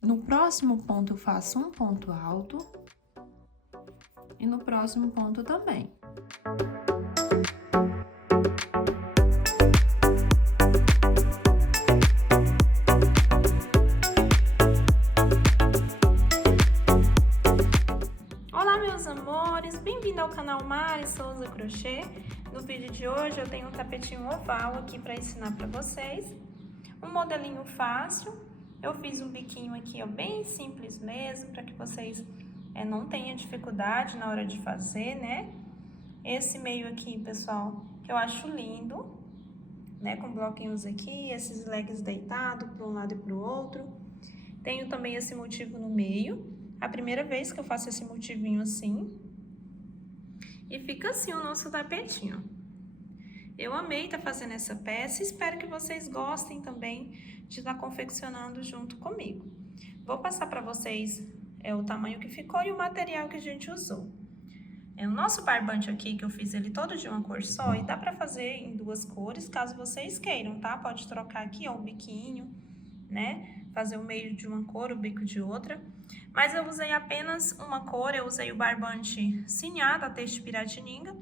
No próximo ponto, eu faço um ponto alto. E no próximo ponto também. Olá, meus amores! Bem-vindo ao canal Mari Souza Crochê. No vídeo de hoje, eu tenho um tapetinho oval aqui para ensinar para vocês. Um modelinho fácil. Eu fiz um biquinho aqui, ó, bem simples mesmo, para que vocês não tenham dificuldade na hora de fazer, né? Esse meio aqui, pessoal, que eu acho lindo, né? Com bloquinhos aqui, esses legs deitados para um lado e para o outro. Tenho também esse motivo no meio. A primeira vez que eu faço esse motivinho assim. E fica assim o nosso tapetinho. Eu amei estar fazendo essa peça e espero que vocês gostem também de estar confeccionando junto comigo. Vou passar para vocês o tamanho que ficou e o material que a gente usou. O nosso barbante aqui, que eu fiz ele todo de uma cor só, e dá para fazer em duas cores, caso vocês queiram, tá? Pode trocar aqui, ó, o biquinho, né? Fazer o meio de uma cor, o bico de outra. Mas eu usei apenas uma cor, eu usei o barbante Sinhá, da Têxtil Piratininga,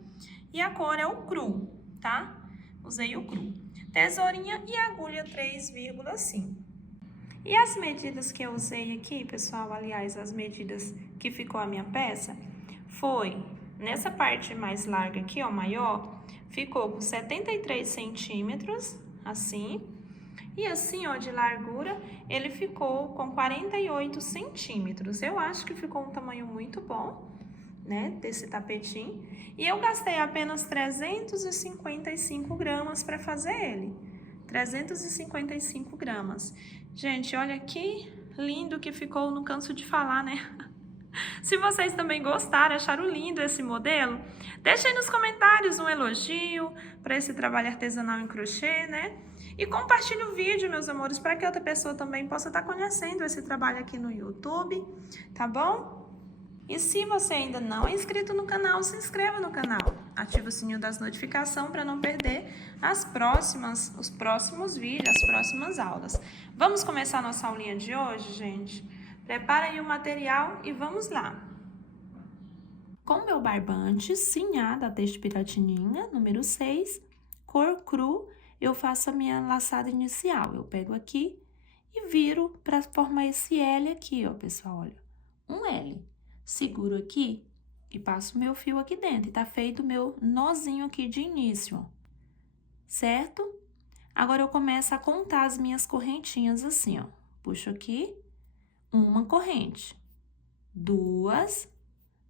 e a cor é o cru, tá? Usei o cru. Tesourinha e agulha 3,5. E as medidas que eu usei aqui, pessoal, aliás, as medidas que ficou a minha peça, foi nessa parte mais larga aqui, ó, maior, ficou com 73 centímetros, assim. E assim, ó, de largura, ele ficou com 48 centímetros. Eu acho que ficou um tamanho muito bom, né, desse tapetinho. E eu gastei apenas 355 gramas para fazer ele. 355 gramas. Gente, olha que lindo que ficou, não canso de falar, né? Se vocês também gostaram, acharam lindo esse modelo, deixem nos comentários um elogio para esse trabalho artesanal em crochê, né? E compartilhe o vídeo, meus amores, para que outra pessoa também possa estar conhecendo esse trabalho aqui no YouTube, tá bom? E se você ainda não é inscrito no canal, se inscreva no canal. Ative o sininho das notificações para não perder os próximos vídeos, as próximas aulas. Vamos começar a nossa aulinha de hoje, gente? Prepara aí o material e vamos lá. Com meu barbante Sinhá, da Têxtil Piratininga, número 6, cor cru, eu faço a minha laçada inicial. Eu pego aqui e viro para formar esse L aqui, ó, pessoal, olha. Um L. Seguro aqui e passo meu fio aqui dentro. E tá feito o meu nozinho aqui de início, ó. Certo? Agora, eu começo a contar as minhas correntinhas assim, ó. Puxo aqui, uma corrente, 2,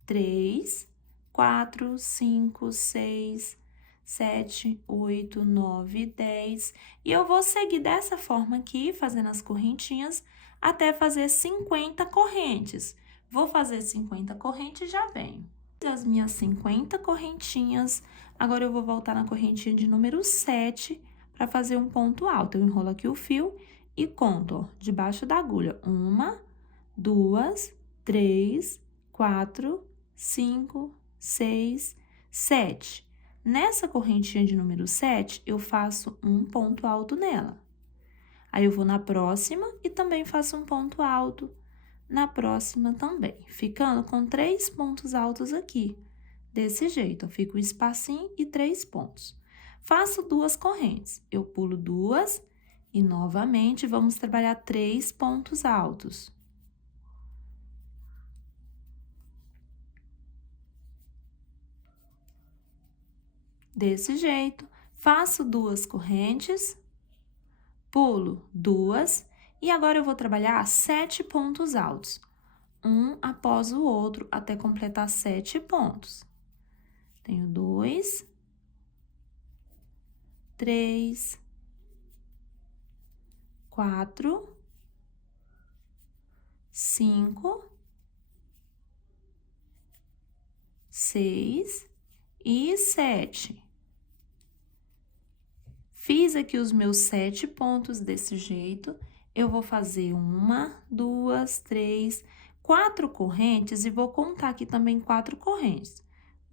3, 4, 5, 6, 7, 8, 9, 10. E eu vou seguir dessa forma aqui, fazendo as correntinhas, até fazer 50 correntes. Vou fazer 50 correntes e já venho. As minhas 50 correntinhas, agora eu vou voltar na correntinha de número 7 para fazer um ponto alto. Eu enrolo aqui o fio e conto, ó, debaixo da agulha. 1, 2, 3, 4, 5, 6, 7. Nessa correntinha de número 7, eu faço um ponto alto nela. Aí, eu vou na próxima e também faço um ponto alto na próxima também, ficando com 3 pontos altos aqui. Desse jeito, ó, fica um espacinho e 3 pontos. Faço 2 correntes, eu pulo 2 e, novamente, vamos trabalhar 3 pontos altos. Desse jeito, faço 2 correntes, pulo 2 e agora eu vou trabalhar 7 pontos altos, um após o outro, até completar 7 pontos. Tenho 2, 3, 4, 5, 6 e 7. Fiz aqui os meus 7 pontos desse jeito. Eu vou fazer 1, 2, 3, 4 correntes e vou contar aqui também 4 correntes.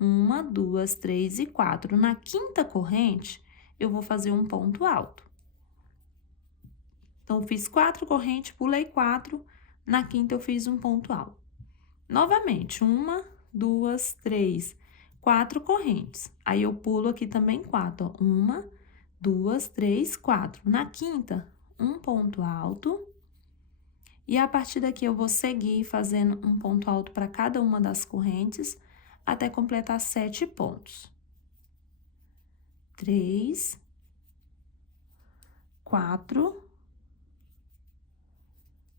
1, 2, 3 e 4. Na quinta corrente, eu vou fazer um ponto alto. Então, fiz 4 correntes, pulei 4, Na quinta, eu fiz um ponto alto. Novamente, 1, 2, 3, 4 correntes. Aí, eu pulo aqui também 4, ó. 1, 2, 3, 4. Na quinta, um ponto alto. E a partir daqui, eu vou seguir fazendo um ponto alto para cada uma das correntes, até completar 7 pontos. 3, 4,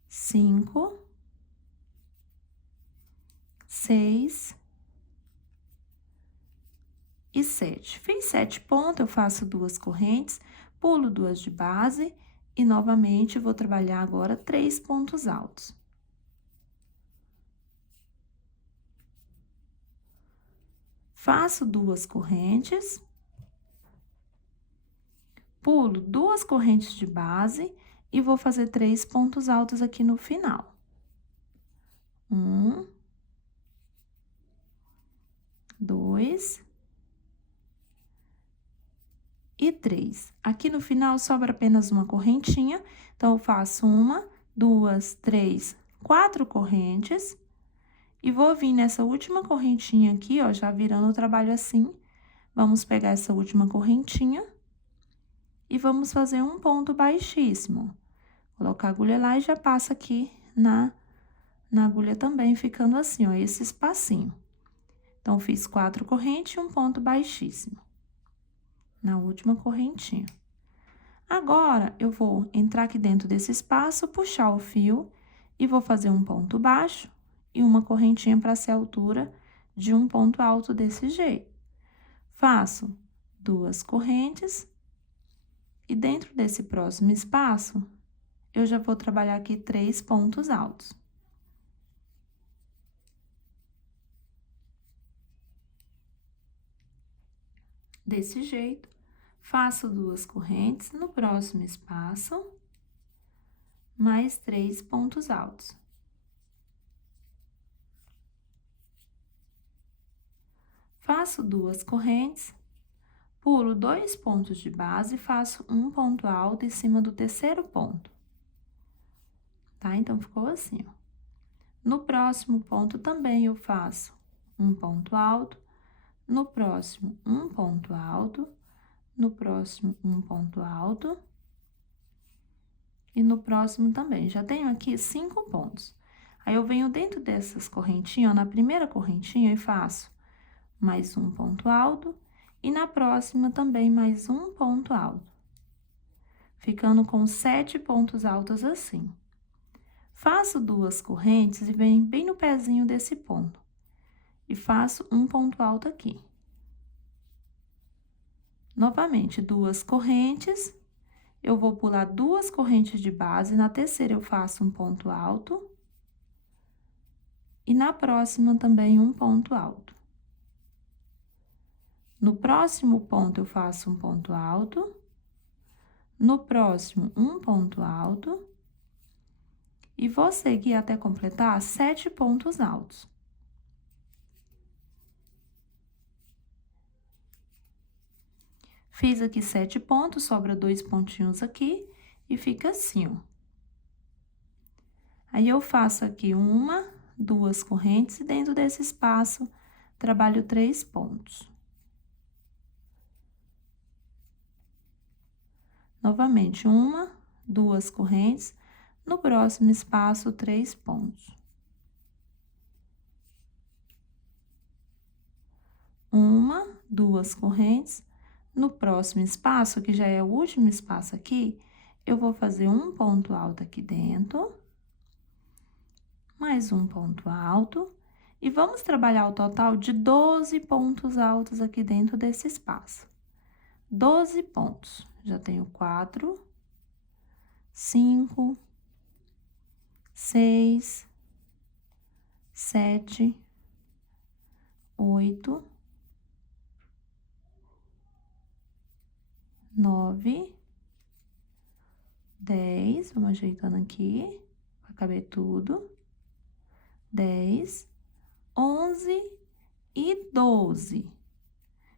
5, 6 e 7. Fiz 7 pontos, eu faço 2 correntes, pulo 2 de base e novamente vou trabalhar agora 3 pontos altos. Faço 2 correntes, pulo 2 correntes de base e vou fazer 3 pontos altos aqui no final. 1, 2 e 3. Aqui no final sobra apenas uma correntinha, então eu faço 1, 2, 3, 4 correntes e vou vir nessa última correntinha aqui, ó, já virando o trabalho assim. Vamos pegar essa última correntinha e vamos fazer um ponto baixíssimo. Colocar a agulha lá e já passa aqui na agulha também, ficando assim, ó, esse espacinho. Então, fiz 4 correntes e um ponto baixíssimo na última correntinha. Agora, eu vou entrar aqui dentro desse espaço, puxar o fio e vou fazer um ponto baixo e uma correntinha para ser a altura de um ponto alto desse jeito. Faço 2 correntes e dentro desse próximo espaço, eu já vou trabalhar aqui 3 pontos altos. Desse jeito, faço 2 correntes no próximo espaço, mais 3 pontos altos. Faço 2 correntes, pulo 2 pontos de base e faço um ponto alto em cima do terceiro ponto. Tá? Então, ficou assim, ó. No próximo ponto também eu faço um ponto alto, no próximo um ponto alto, no próximo um ponto alto e no próximo também. Já tenho aqui 5 pontos. Aí, eu venho dentro dessas correntinhas, ó, na primeira correntinha e faço mais um ponto alto e na próxima também mais um ponto alto, ficando com 7 pontos altos assim. Faço 2 correntes e venho bem no pezinho desse ponto e faço um ponto alto aqui. Novamente, 2 correntes, eu vou pular 2 correntes de base, na terceira eu faço um ponto alto e na próxima também um ponto alto. No próximo ponto, eu faço um ponto alto, no próximo, um ponto alto, e vou seguir até completar 7 pontos altos. Fiz aqui 7 pontos, sobra 2 pontinhos aqui, e fica assim, ó. Aí, eu faço aqui 1, 2 correntes, e dentro desse espaço, trabalho 3 pontos. Novamente, 1, 2 correntes, no próximo espaço, 3 pontos. 1, 2 correntes, no próximo espaço, que já é o último espaço aqui, eu vou fazer um ponto alto aqui dentro, mais um ponto alto, e vamos trabalhar o total de 12 pontos altos aqui dentro desse espaço. 12 pontos. Já tenho 4, 5, 6, 7, 8, 9, 10, vamos ajeitando aqui, para caber tudo. 10, 11 e 12.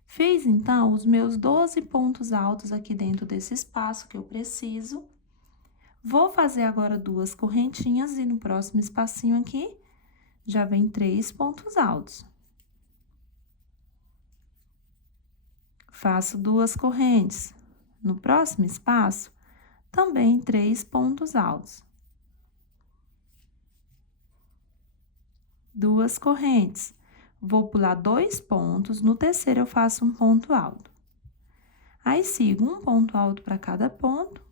Fiz, então, os meus 12 pontos altos aqui dentro desse espaço que eu preciso. Vou fazer agora 2 correntinhas e no próximo espacinho aqui, já vem 3 pontos altos. Faço 2 correntes. No próximo espaço, também 3 pontos altos. 2 correntes. Vou pular 2 pontos, no terceiro eu faço um ponto alto. Aí, sigo um ponto alto para cada ponto.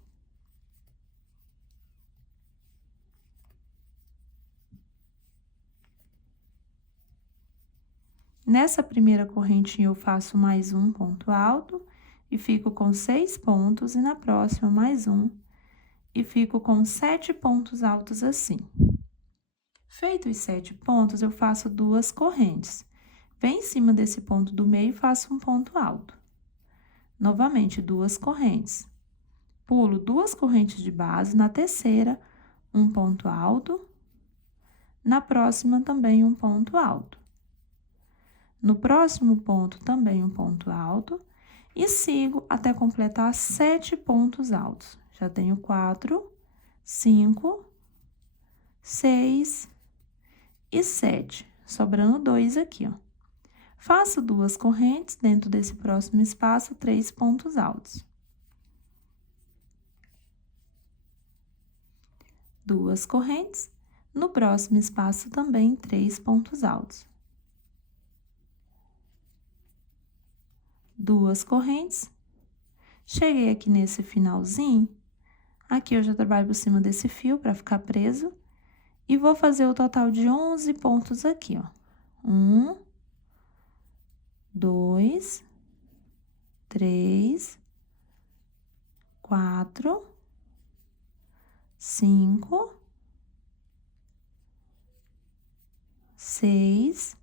Nessa primeira correntinha, eu faço mais um ponto alto e fico com 6 pontos, e na próxima, mais um, e fico com 7 pontos altos assim. Feito os 7 pontos, eu faço 2 correntes. Venho em cima desse ponto do meio e faço um ponto alto. Novamente, 2 correntes. Pulo 2 correntes de base, na terceira, um ponto alto. Na próxima, também um ponto alto. No próximo ponto, também um ponto alto, e sigo até completar 7 pontos altos. Já tenho 4, 5, 6 e 7, sobrando 2 aqui, ó. Faço 2 correntes, dentro desse próximo espaço, 3 pontos altos. 2 correntes, no próximo espaço também 3 pontos altos. 2 correntes, cheguei aqui nesse finalzinho, aqui eu já trabalho por cima desse fio para ficar preso, e vou fazer o total de 11 pontos aqui, ó. 1, 2, 3, 4, 5, 6,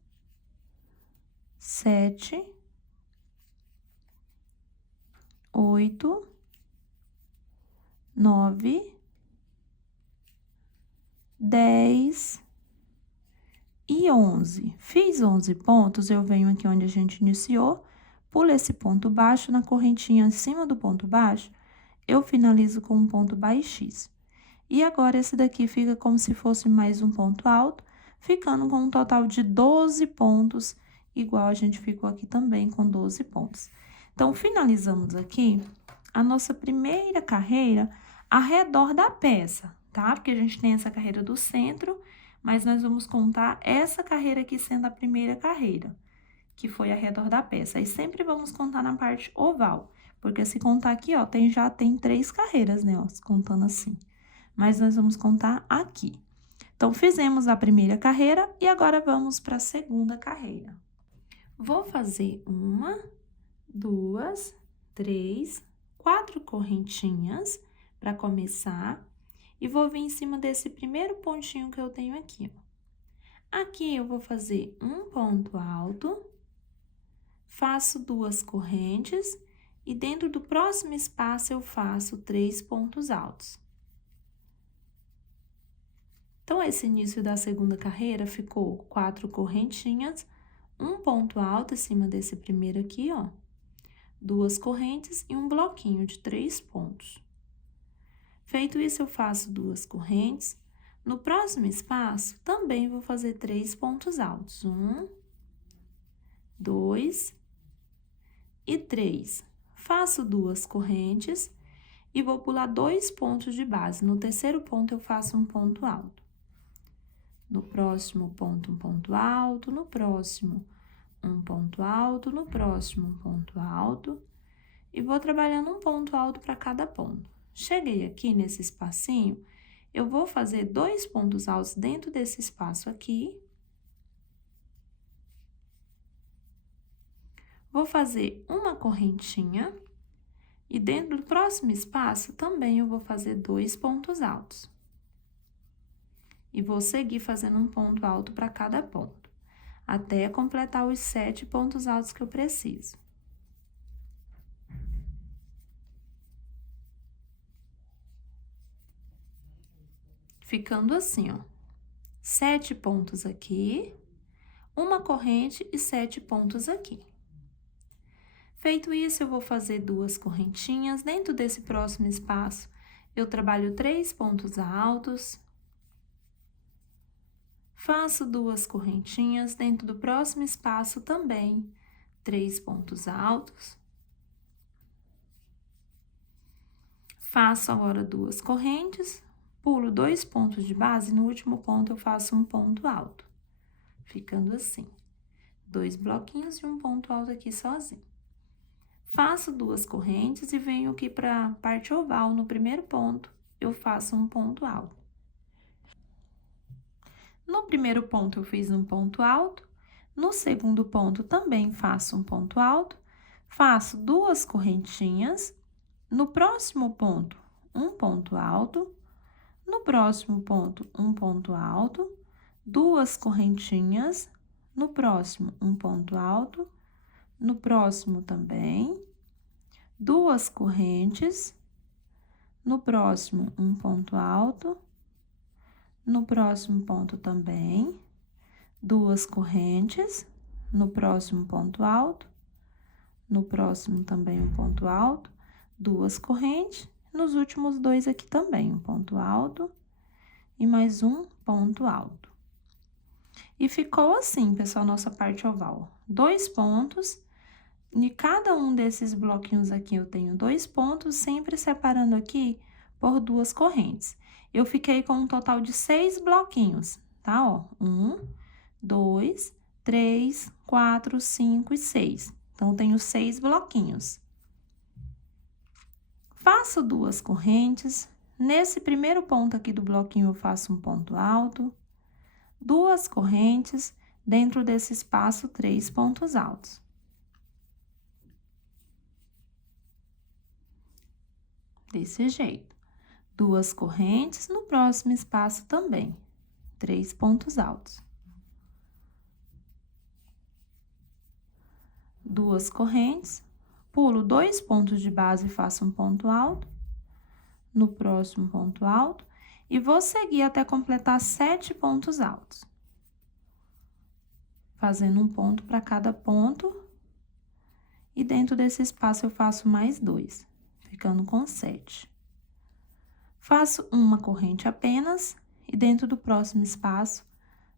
7, 8, 9, 10 e 11. Fiz 11 pontos, eu venho aqui onde a gente iniciou, pulo esse ponto baixo, na correntinha em cima do ponto baixo, eu finalizo com um ponto baixíssimo. E agora, esse daqui fica como se fosse mais um ponto alto, ficando com um total de 12 pontos, igual a gente ficou aqui também com 12 pontos. Então, finalizamos aqui a nossa primeira carreira ao redor da peça, tá? Porque a gente tem essa carreira do centro, mas nós vamos contar essa carreira aqui sendo a primeira carreira, que foi ao redor da peça. E sempre vamos contar na parte oval, porque se contar aqui, ó, já tem 3 carreiras, né, ó, contando assim. Mas nós vamos contar aqui. Então, fizemos a primeira carreira e agora vamos para a segunda carreira. Vou fazer 1, 2, 3, 4 correntinhas para começar e vou vir em cima desse primeiro pontinho que eu tenho aqui, ó. Aqui eu vou fazer um ponto alto, faço 2 correntes e dentro do próximo espaço eu faço 3 pontos altos. Então, esse início da segunda carreira ficou 4 correntinhas, um ponto alto em cima desse primeiro aqui, ó. 2 correntes e um bloquinho de 3 pontos. Feito isso, eu faço 2 correntes. No próximo espaço, também vou fazer 3 pontos altos. 1, 2 e 3. Faço 2 correntes e vou pular 2 pontos de base. No terceiro ponto, eu faço um ponto alto. No próximo ponto, um ponto alto. No próximo, um ponto alto. No próximo, um ponto alto. E vou trabalhando um ponto alto para cada ponto. Cheguei aqui nesse espacinho, eu vou fazer 2 pontos altos dentro desse espaço aqui. Vou fazer uma correntinha. E dentro do próximo espaço, também eu vou fazer 2 pontos altos. E vou seguir fazendo um ponto alto para cada ponto, até completar os 7 pontos altos que eu preciso. Ficando assim, ó, 7 pontos aqui, uma corrente e 7 pontos aqui. Feito isso, eu vou fazer 2 correntinhas. Dentro desse próximo espaço, Eu trabalho 3 pontos altos, faço 2 correntinhas, dentro do próximo espaço também 3 pontos altos. Faço agora 2 correntes, pulo 2 pontos de base, no último ponto eu faço um ponto alto, ficando assim. 2 bloquinhos e um ponto alto aqui sozinho. Faço 2 correntes e venho aqui para a parte oval, no primeiro ponto, eu faço um ponto alto. No primeiro ponto, eu fiz um ponto alto, no segundo ponto, também faço um ponto alto, faço 2 correntinhas, no próximo ponto, um ponto alto, no próximo ponto, um ponto alto, 2 correntinhas, no próximo, um ponto alto, no próximo também, 2 correntes, no próximo, um ponto alto, no próximo ponto também, 2 correntes, no próximo ponto alto, no próximo também um ponto alto, 2 correntes, nos últimos 2 aqui também, um ponto alto e mais um ponto alto. E ficou assim, pessoal, nossa parte oval. 2 pontos, e cada um desses bloquinhos aqui eu tenho 2 pontos, sempre separando aqui por 2 correntes. Eu fiquei com um total de 6 bloquinhos, tá? Ó, 1, 2, 3, 4, 5 e 6. Então, eu tenho 6 bloquinhos. Faço 2 correntes. Nesse primeiro ponto aqui do bloquinho, eu faço um ponto alto. 2 correntes. Dentro desse espaço, 3 pontos altos. Desse jeito. 2 correntes, no próximo espaço também, 3 pontos altos. 2 correntes, pulo 2 pontos de base e faço um ponto alto, no próximo ponto alto, e vou seguir até completar 7 pontos altos. Fazendo um ponto para cada ponto, e dentro desse espaço eu faço mais 2, ficando com 7. Faço uma corrente apenas, e dentro do próximo espaço,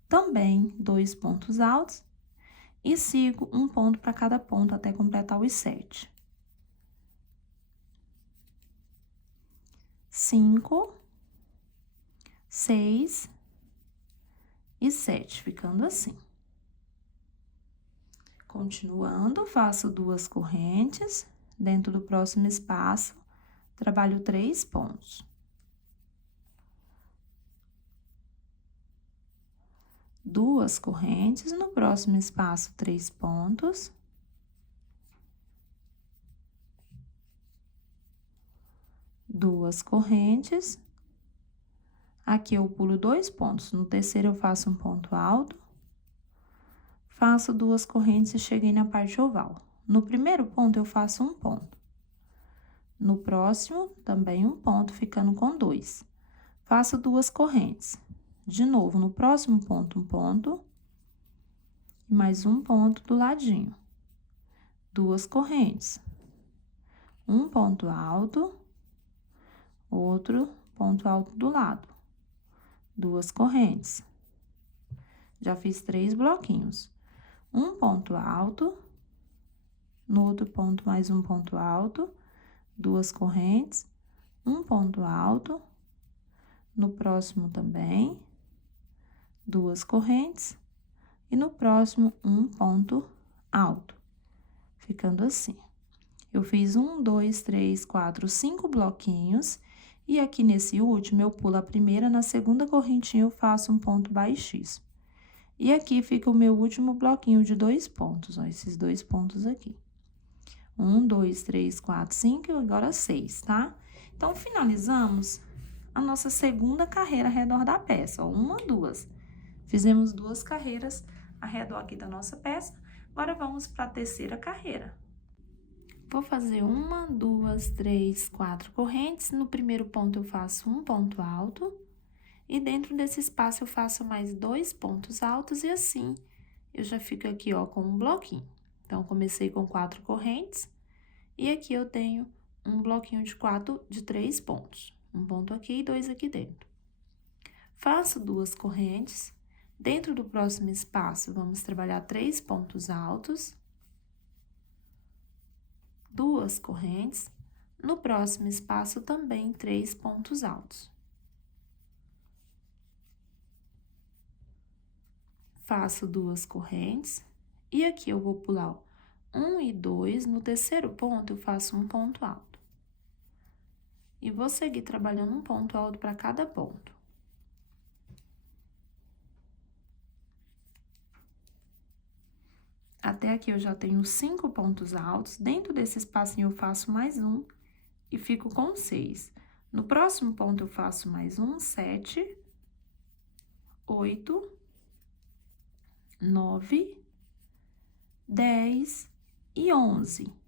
também 2 pontos altos, e sigo um ponto para cada ponto até completar os 7. 5, 6 e 7, ficando assim. Continuando, faço 2 correntes, dentro do próximo espaço, trabalho 3 pontos. 2 correntes, no próximo espaço, 3 pontos. 2 correntes. Aqui eu pulo 2 pontos, no terceiro eu faço um ponto alto. Faço 2 correntes e cheguei na parte oval. No primeiro ponto, eu faço um ponto. No próximo, também um ponto, ficando com 2. Faço 2 correntes. De novo, no próximo ponto, um ponto. E mais um ponto do ladinho. 2 correntes. Um ponto alto. Outro ponto alto do lado. 2 correntes. Já fiz 3 bloquinhos. Um ponto alto. No outro ponto, mais um ponto alto. 2 correntes. Um ponto alto. No próximo também. 2 correntes, e no próximo, um ponto alto, ficando assim. Eu fiz 1, 2, 3, 4, 5 bloquinhos, e aqui nesse último, eu pulo a primeira, na segunda correntinha, eu faço um ponto baixíssimo. E aqui fica o meu último bloquinho de 2 pontos, ó, esses 2 pontos aqui. 1, 2, 3, 4, 5, e agora 6, tá? Então, finalizamos a nossa segunda carreira ao redor da peça, ó, 1, 2. Fizemos 2 carreiras ao redor aqui da nossa peça, agora vamos para a terceira carreira. Vou fazer 1, 2, 3, 4 correntes, no primeiro ponto eu faço um ponto alto, e dentro desse espaço eu faço mais 2 pontos altos, e assim eu já fico aqui, ó, com um bloquinho. Então, comecei com 4 correntes, e aqui eu tenho um bloquinho de 3 pontos. Um ponto aqui e 2 aqui dentro. Faço 2 correntes. Dentro do próximo espaço, vamos trabalhar 3 pontos altos. 2 correntes. No próximo espaço, também 3 pontos altos. Faço 2 correntes. E aqui eu vou pular 1 e 2. No terceiro ponto, eu faço um ponto alto. E vou seguir trabalhando um ponto alto para cada ponto. Até aqui eu já tenho 5 pontos altos. Dentro desse espacinho eu faço mais um e fico com 6. No próximo ponto eu faço mais um, 7, 8, 9, 10 e 11.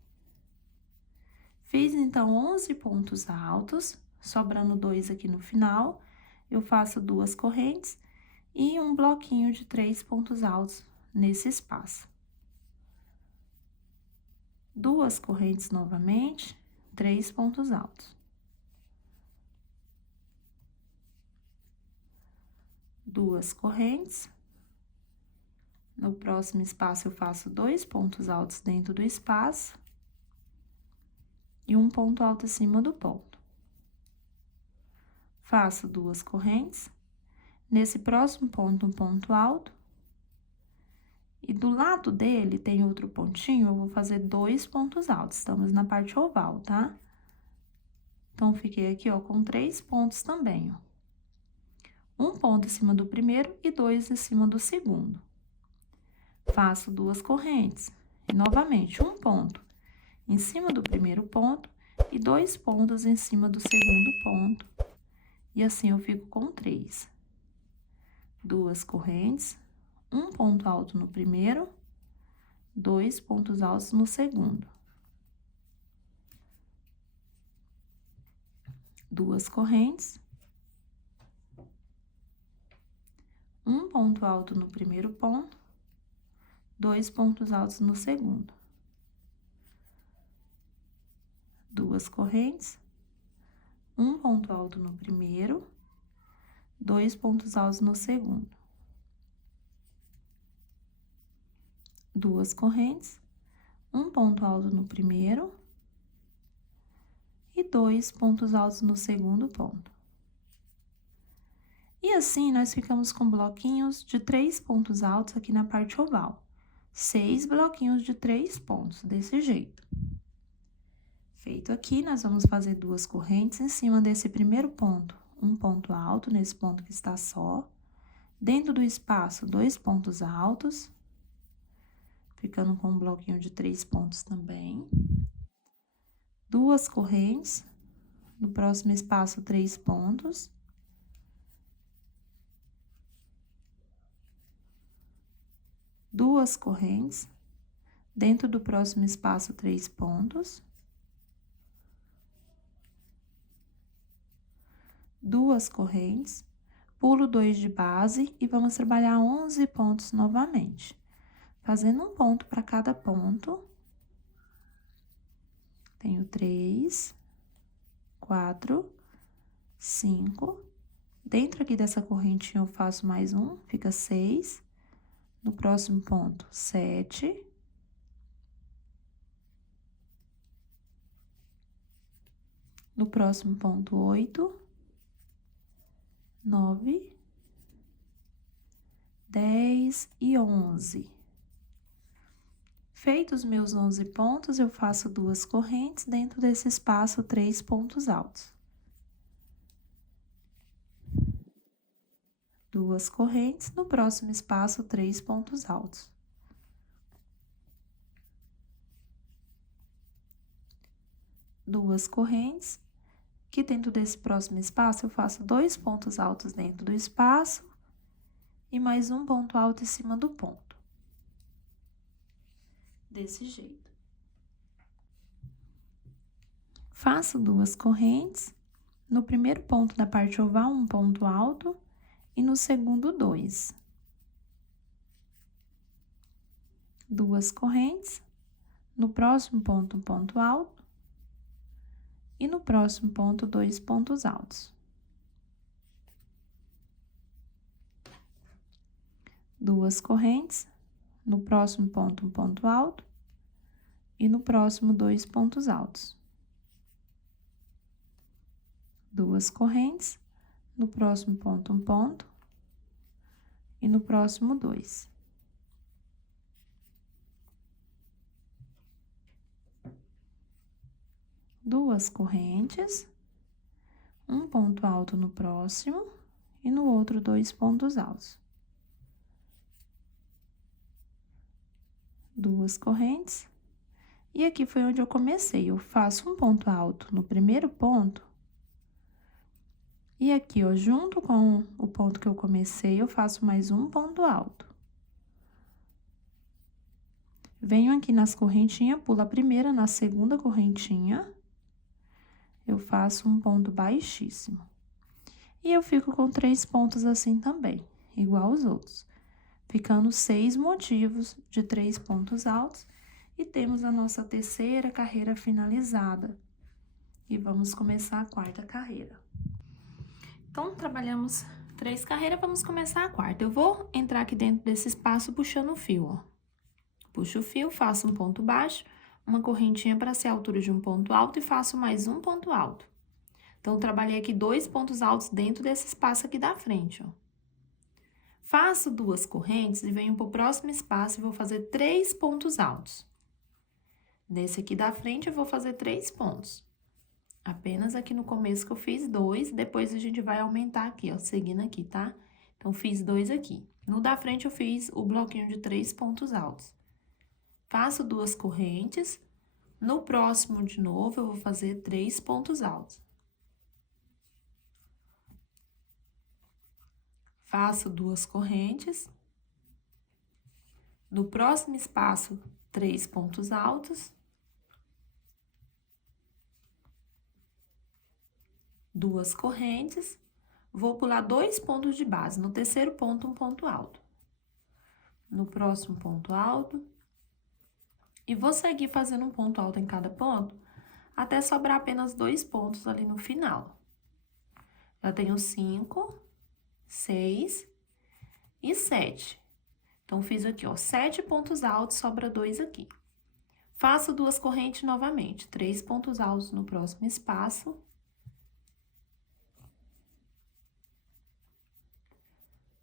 Fiz, então, 11 pontos altos, sobrando 2 aqui no final. Eu faço 2 correntes e um bloquinho de 3 pontos altos nesse espaço. 2 correntes novamente, 3 pontos altos. 2 correntes. No próximo espaço, eu faço 2 pontos altos dentro do espaço e um ponto alto acima do ponto. Faço 2 correntes. Nesse próximo ponto, um ponto alto. E do lado dele tem outro pontinho, eu vou fazer 2 pontos altos. Estamos na parte oval, tá? Então, fiquei aqui, ó, com 3 pontos também, ó. Um ponto em cima do primeiro e 2 em cima do segundo. Faço 2 correntes. E, novamente, um ponto em cima do primeiro ponto e 2 pontos em cima do segundo ponto. E assim, eu fico com 3. 2 correntes, um ponto alto no primeiro, 2 pontos altos no segundo. 2 correntes, um ponto alto no primeiro ponto, 2 pontos altos no segundo. 2 correntes, um ponto alto no primeiro, 2 pontos altos no segundo. 2 correntes, um ponto alto no primeiro e 2 pontos altos no segundo ponto. E assim, nós ficamos com bloquinhos de 3 pontos altos aqui na parte oval. 6 bloquinhos de 3 pontos, desse jeito. Feito aqui, nós vamos fazer 2 correntes em cima desse primeiro ponto. Um ponto alto, nesse ponto que está só. Dentro do espaço, 2 pontos altos. Ficando com um bloquinho de 3 pontos também. 2 correntes. No próximo espaço, 3 pontos. 2 correntes. Dentro do próximo espaço, 3 pontos. 2 correntes, pulo 2 de base e vamos trabalhar 11 pontos novamente, fazendo um ponto para cada ponto. Tenho 3, 4, 5. Dentro aqui dessa correntinha eu faço mais um, fica 6. No próximo ponto, 7. No próximo ponto, 8. 9, 10 e 11. Feitos meus 11 pontos, eu faço 2 correntes, dentro desse espaço, 3 pontos altos. 2 correntes, no próximo espaço, 3 pontos altos. 2 correntes. Aqui dentro desse próximo espaço, eu faço 2 pontos altos dentro do espaço e mais um ponto alto em cima do ponto. Desse jeito. Faço 2 correntes. No primeiro ponto da parte oval, um ponto alto e no segundo, 2. 2 correntes. No próximo ponto, um ponto alto. e no próximo ponto, 2 pontos altos. Duas correntes, no próximo ponto, um ponto alto, e no próximo, 2 pontos altos. Duas correntes, no próximo ponto, um ponto, e no próximo, 2. Duas correntes, um ponto alto no próximo, e no outro, 2 pontos altos. Duas correntes, e aqui foi onde eu comecei. Eu faço um ponto alto no primeiro ponto, e aqui, ó, junto com o ponto que eu comecei, eu faço mais um ponto alto. Venho aqui nas correntinhas, pulo a primeira, na segunda correntinha, eu faço um ponto baixíssimo. E eu fico com 3 pontos assim também, igual os outros. Ficando 6 motivos de 3 pontos altos, e temos a nossa terceira carreira finalizada. E vamos começar a quarta carreira. Então, trabalhamos 3 carreiras, vamos começar a quarta. Eu vou entrar aqui dentro desse espaço puxando o fio, ó. Puxo o fio, faço um ponto baixo, uma correntinha para ser a altura de um ponto alto e faço mais um ponto alto. Então, trabalhei aqui 2 pontos altos dentro desse espaço aqui da frente, ó. Faço 2 correntes e venho pro próximo espaço e vou fazer 3 pontos altos. Nesse aqui da frente, eu vou fazer 3 pontos. Apenas aqui no começo que eu fiz 2, depois a gente vai aumentar aqui, ó, seguindo aqui, tá? Então, fiz 2 aqui. No da frente, eu fiz o bloquinho de 3 pontos altos. Faço 2 correntes. No próximo, de novo, eu vou fazer 3 pontos altos. Faço 2 correntes. No próximo espaço, 3 pontos altos. 2 correntes. Vou pular 2 pontos de base. No terceiro ponto, um ponto alto. No próximo ponto alto. E vou seguir fazendo um ponto alto em cada ponto, até sobrar apenas 2 pontos ali no final. Já tenho 5, 6 e 7. Então, fiz aqui, ó, 7 pontos altos, sobra 2 aqui. Faço 2 correntes novamente, 3 pontos altos no próximo espaço.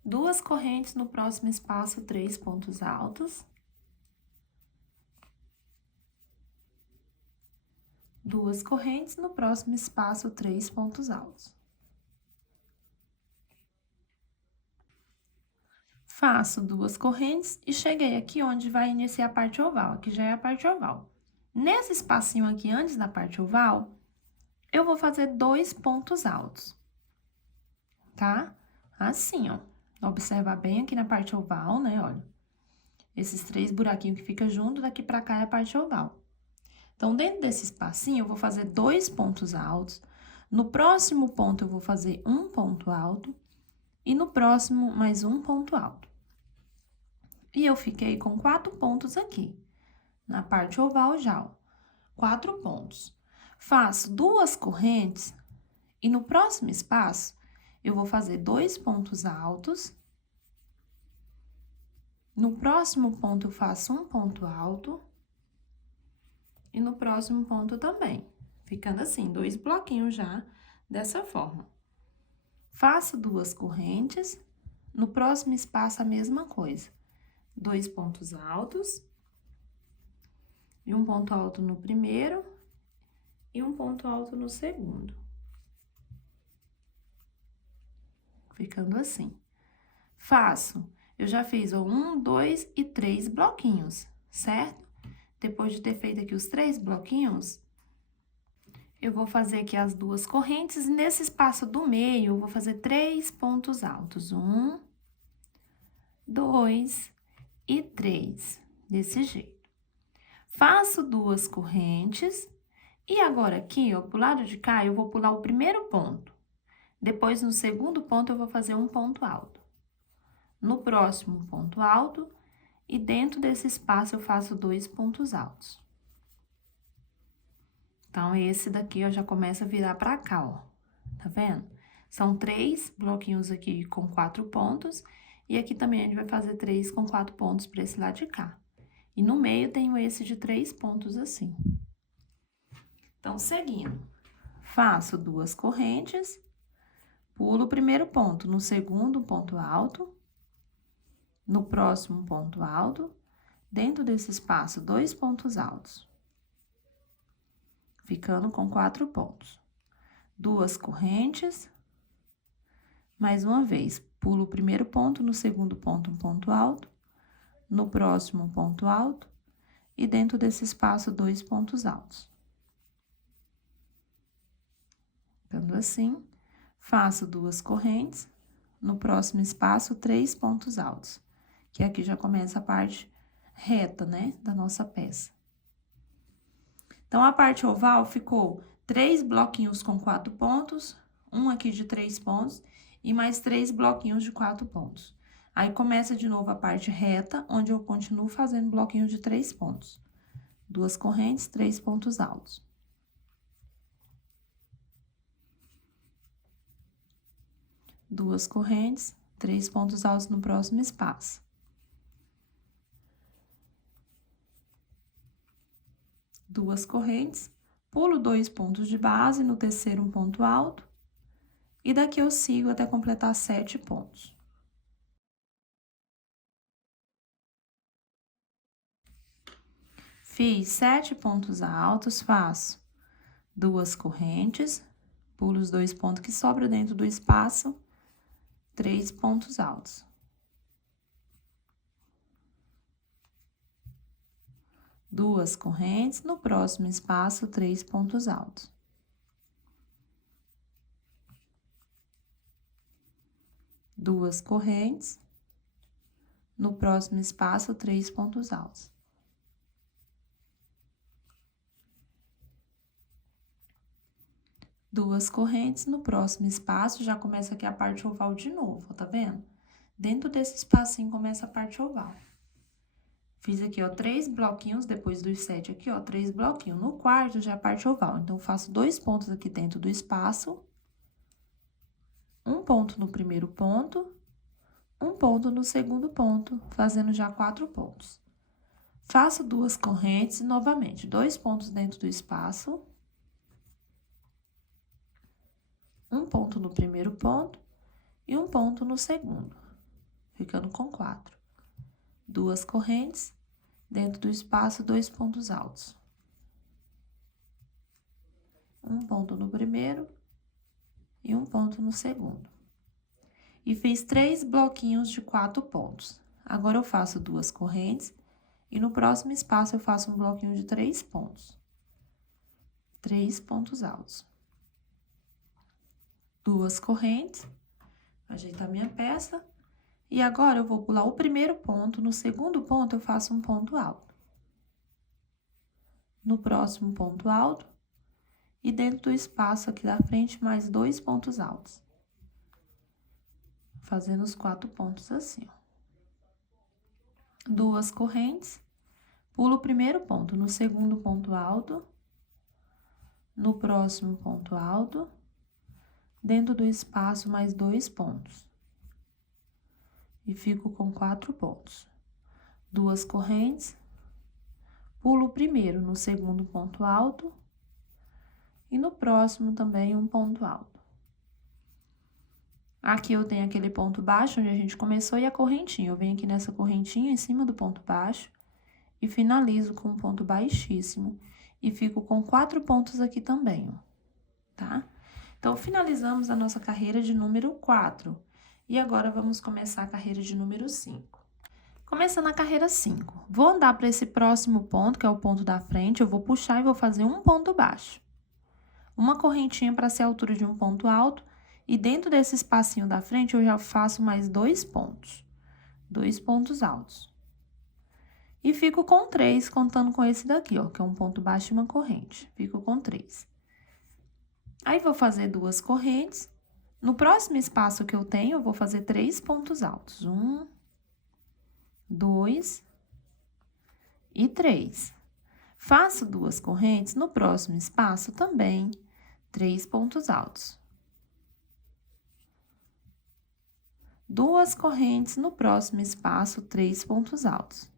Duas correntes no próximo espaço, 3 pontos altos. 2 correntes no próximo espaço, 3 pontos altos. Faço 2 correntes e cheguei aqui onde vai iniciar a parte oval, aqui já é a parte oval. Nesse espacinho aqui, antes da parte oval, eu vou fazer 2 pontos altos, tá? Assim, ó. Observa bem aqui na parte oval, né, olha. Esses 3 buraquinhos que ficam junto, daqui pra cá é a parte oval. Então, dentro desse espacinho, eu vou fazer 2 pontos altos. No próximo ponto, eu vou fazer um ponto alto. E no próximo, mais um ponto alto. E eu fiquei com 4 pontos aqui. Na parte oval já, ó. 4 pontos. Faço 2 correntes. E no próximo espaço, eu vou fazer 2 pontos altos. No próximo ponto, eu faço um ponto alto. E no próximo ponto também. Ficando assim, 2 bloquinhos já, dessa forma. Faço 2 correntes. No próximo espaço, a mesma coisa. 2 pontos altos. E um ponto alto no primeiro. E um ponto alto no segundo. Ficando assim. Faço, eu já fiz, ó, 1, 2 e 3 bloquinhos, certo? Depois de ter feito aqui os 3 bloquinhos, eu vou fazer aqui as 2 correntes, e nesse espaço do meio, eu vou fazer 3 pontos altos. 1, 2 e 3, desse jeito. Faço 2 correntes, e agora aqui, ó, pro lado de cá, eu vou pular o primeiro ponto. Depois, no segundo ponto, eu vou fazer um ponto alto. No próximo, ponto alto, e dentro desse espaço, eu faço 2 pontos altos. Então, esse daqui, ó, já começa a virar pra cá, ó. Tá vendo? São 3 bloquinhos aqui com 4 pontos. E aqui também a gente vai fazer 3 com 4 pontos pra esse lado de cá. E no meio tenho esse de 3 pontos assim. Então, seguindo, faço 2 correntes, pulo o primeiro ponto, no segundo ponto alto, no próximo ponto alto, dentro desse espaço, 2 pontos altos. Ficando com 4 pontos. 2 correntes, mais uma vez, pulo o primeiro ponto, no segundo ponto, um ponto alto, no próximo, um ponto alto, e dentro desse espaço, 2 pontos altos. Ficando assim, faço 2 correntes, no próximo espaço, 3 pontos altos, que aqui já começa a parte reta, né, da nossa peça. Então, a parte oval ficou 3 bloquinhos com 4 pontos, um aqui de 3 pontos, e mais 3 bloquinhos de 4 pontos. Aí, começa de novo a parte reta, onde eu continuo fazendo bloquinhos de 3 pontos. 2 correntes, 3 pontos altos. Duas correntes, 3 pontos altos no próximo espaço. Duas correntes, pulo 2 pontos de base, no terceiro um ponto alto, e daqui eu sigo até completar 7 pontos. Fiz 7 pontos altos, faço 2 correntes, pulo os 2 pontos que sobram dentro do espaço, 3 pontos altos. Duas correntes, no próximo espaço, 3 pontos altos. Duas correntes, no próximo espaço, 3 pontos altos. Duas correntes, no próximo espaço, já começa aqui a parte oval de novo, tá vendo? Dentro desse espacinho começa a parte oval. Fiz aqui, ó, 3 bloquinhos, depois dos 7 aqui, ó, 3 bloquinhos. No quarto, já é a parte oval. Então, eu faço 2 pontos aqui dentro do espaço. Um ponto no primeiro ponto. Um ponto no segundo ponto, fazendo já 4 pontos. Faço 2 correntes e, novamente, 2 pontos dentro do espaço. Um ponto no primeiro ponto e um ponto no segundo, ficando com 4. 2 correntes, dentro do espaço, 2 pontos altos. Um ponto no primeiro e um ponto no segundo. E fiz 3 bloquinhos de 4 pontos. Agora, eu faço 2 correntes e no próximo espaço eu faço um bloquinho de 3 pontos. 3 pontos altos. 2 correntes, ajeitar minha peça. E agora, eu vou pular o primeiro ponto, no segundo ponto, eu faço um ponto alto. No próximo ponto alto, e dentro do espaço aqui da frente, mais 2 pontos altos. Fazendo os 4 pontos assim, ó. 2 correntes, pulo o primeiro ponto, no segundo ponto alto, no próximo ponto alto, dentro do espaço, mais 2 pontos. E fico com 4 pontos. 2 correntes, pulo o primeiro, no segundo ponto alto, e no próximo também um ponto alto. Aqui eu tenho aquele ponto baixo onde a gente começou e a correntinha. Eu venho aqui nessa correntinha em cima do ponto baixo e finalizo com um ponto baixíssimo. E fico com 4 pontos aqui também, ó, tá? Então, finalizamos a nossa carreira de número 4. E agora, vamos começar a carreira de número 5. Começando a carreira 5. Vou andar para esse próximo ponto, que é o ponto da frente, eu vou puxar e vou fazer um ponto baixo. Uma correntinha para ser a altura de um ponto alto, e dentro desse espacinho da frente, eu já faço mais 2 pontos. 2 pontos altos. E fico com 3, contando com esse daqui, ó, que é um ponto baixo e uma corrente. Fico com 3. Aí, vou fazer 2 correntes. No próximo espaço que eu tenho, eu vou fazer 3 pontos altos. 1, 2 e 3. Faço 2 correntes, no próximo espaço também 3 pontos altos. 2 correntes, no próximo espaço 3 pontos altos.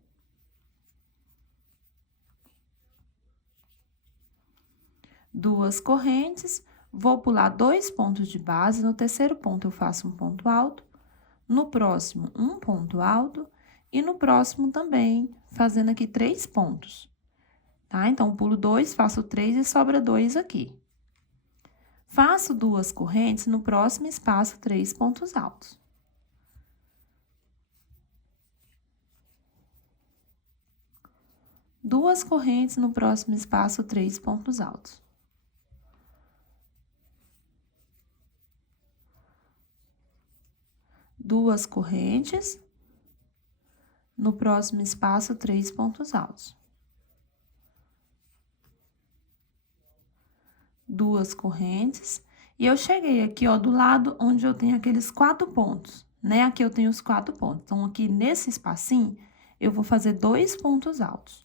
2 correntes, vou pular 2 pontos de base, no terceiro ponto eu faço um ponto alto, no próximo um ponto alto e no próximo também, fazendo aqui 3 pontos. Tá? Então, pulo 2, faço 3 e sobra 2 aqui. Faço 2 correntes, no próximo espaço 3 pontos altos. Duas correntes, no próximo espaço 3 pontos altos. Duas correntes, no próximo espaço 3 pontos altos. Duas correntes, e eu cheguei aqui, ó, do lado onde eu tenho aqueles 4 pontos, né? Aqui eu tenho os 4 pontos. Então, aqui nesse espacinho, eu vou fazer 2 pontos altos.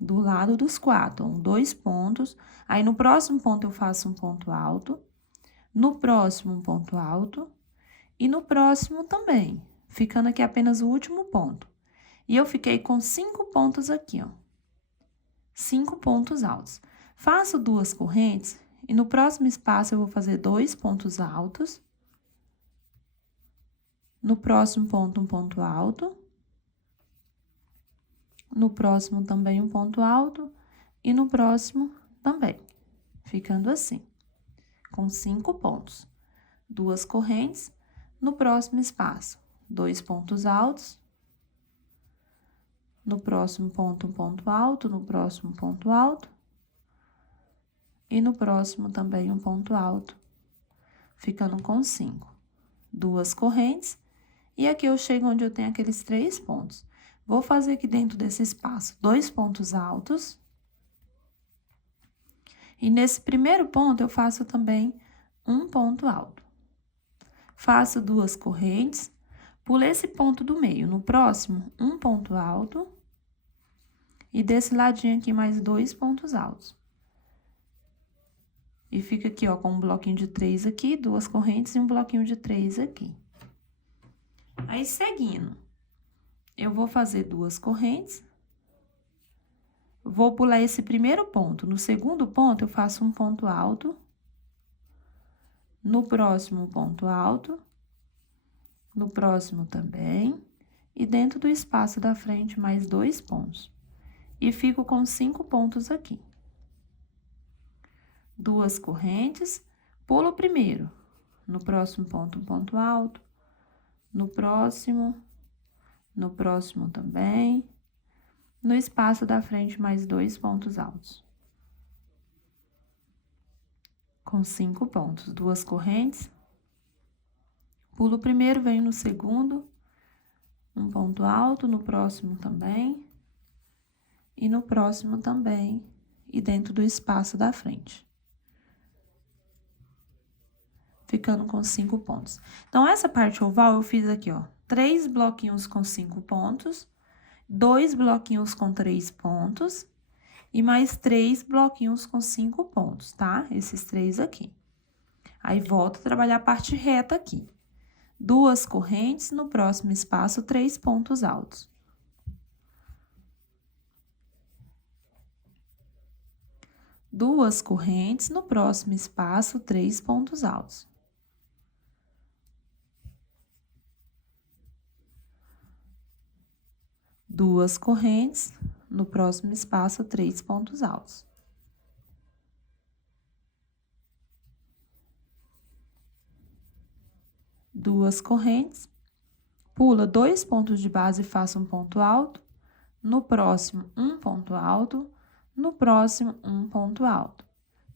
Do lado dos 4, 2 pontos. Aí, no próximo ponto, eu faço um ponto alto. No próximo, um ponto alto. E no próximo também, ficando aqui apenas o último ponto. E eu fiquei com 5 pontos aqui, ó. 5 pontos altos. Faço 2 correntes e no próximo espaço eu vou fazer 2 pontos altos. No próximo ponto, um ponto alto. No próximo também um ponto alto e no próximo também. Ficando assim, com 5 pontos. 2 correntes, no próximo espaço, 2 pontos altos. No próximo ponto, um ponto alto, no próximo ponto alto. E no próximo também um ponto alto, ficando com 5. 2 correntes, e aqui eu chego onde eu tenho aqueles 3 pontos. Vou fazer aqui dentro desse espaço 2 pontos altos. E nesse primeiro ponto, eu faço também um ponto alto. Faço 2 correntes, pulo esse ponto do meio. No próximo, um ponto alto. E desse ladinho aqui, mais 2 pontos altos. E fica aqui, ó, com um bloquinho de 3 aqui, 2 correntes e um bloquinho de 3 aqui. Aí, seguindo, eu vou fazer 2 correntes. Vou pular esse primeiro ponto. No segundo ponto, eu faço um ponto alto. No próximo, um ponto alto. No próximo também. E dentro do espaço da frente, mais 2 pontos. E fico com 5 pontos aqui. 2 correntes, pulo o primeiro. No próximo ponto, um ponto alto. No próximo também. No espaço da frente, mais 2 pontos altos. Com 5 pontos, 2 correntes. Pulo o primeiro, venho no segundo. Um ponto alto, no próximo também. E no próximo também. E dentro do espaço da frente. Ficando com 5 pontos. Então, essa parte oval eu fiz aqui, ó, 3 bloquinhos com 5 pontos, 2 bloquinhos com 3 pontos e mais 3 bloquinhos com 5 pontos, tá? Esses 3 aqui. Aí, volto a trabalhar a parte reta aqui. 2 correntes, no próximo espaço, 3 pontos altos. Duas correntes, no próximo espaço, 3 pontos altos. Duas correntes, no próximo espaço, 3 pontos altos. Duas correntes, pula 2 pontos de base e faça um ponto alto. No próximo, um ponto alto. No próximo, um ponto alto,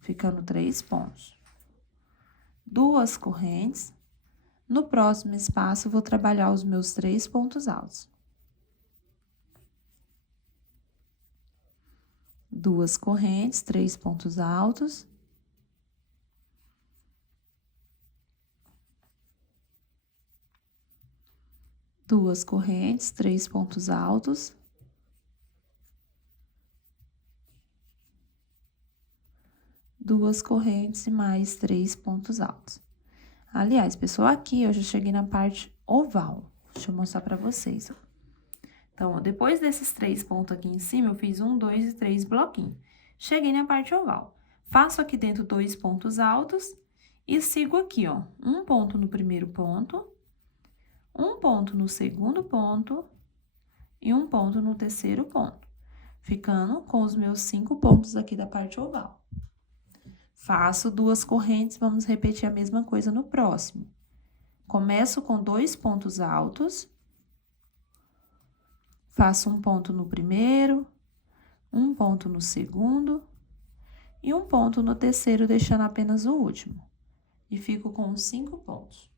ficando 3 pontos. Duas correntes, no próximo espaço, vou trabalhar os meus 3 pontos altos. Duas correntes, 3 pontos altos. Duas correntes, 3 pontos altos. 2 correntes e mais 3 pontos altos. Aliás, pessoal, aqui eu já cheguei na parte oval. Deixa eu mostrar pra vocês, ó. Então, ó, depois desses 3 pontos aqui em cima, eu fiz 1, 2 e 3 bloquinhos. Cheguei na parte oval. Faço aqui dentro 2 pontos altos e sigo aqui, ó, um ponto no primeiro ponto, um ponto no segundo ponto e um ponto no terceiro ponto, ficando com os meus 5 pontos aqui da parte oval. Faço 2 correntes, vamos repetir a mesma coisa no próximo. Começo com 2 pontos altos, faço um ponto no primeiro, um ponto no segundo e um ponto no terceiro, deixando apenas o último. E fico com os 5 pontos.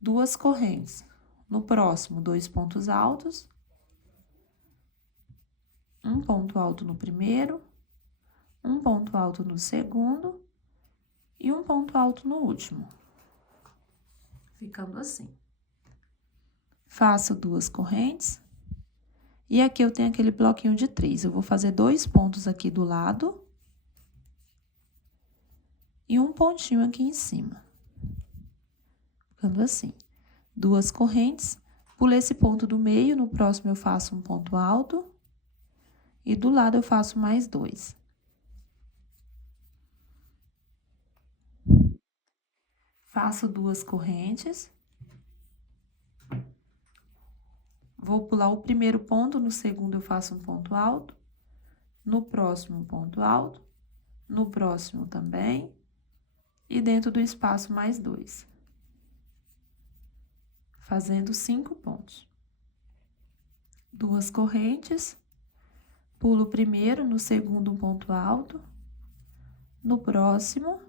2 correntes. No próximo, 2 pontos altos, um ponto alto no primeiro, um ponto alto no segundo e um ponto alto no último. Ficando assim. Faço 2 correntes. E aqui eu tenho aquele bloquinho de 3. Eu vou fazer 2 pontos aqui do lado e um pontinho aqui em cima. Ficando assim. 2 correntes, pulo esse ponto do meio, no próximo eu faço um ponto alto e do lado eu faço mais 2. Faço 2 correntes. Vou pular o primeiro ponto, no segundo eu faço um ponto alto, no próximo um ponto alto, no próximo também, e dentro do espaço mais 2. Fazendo 5 pontos. 2 correntes, pulo o primeiro, no segundo um ponto alto, no próximo,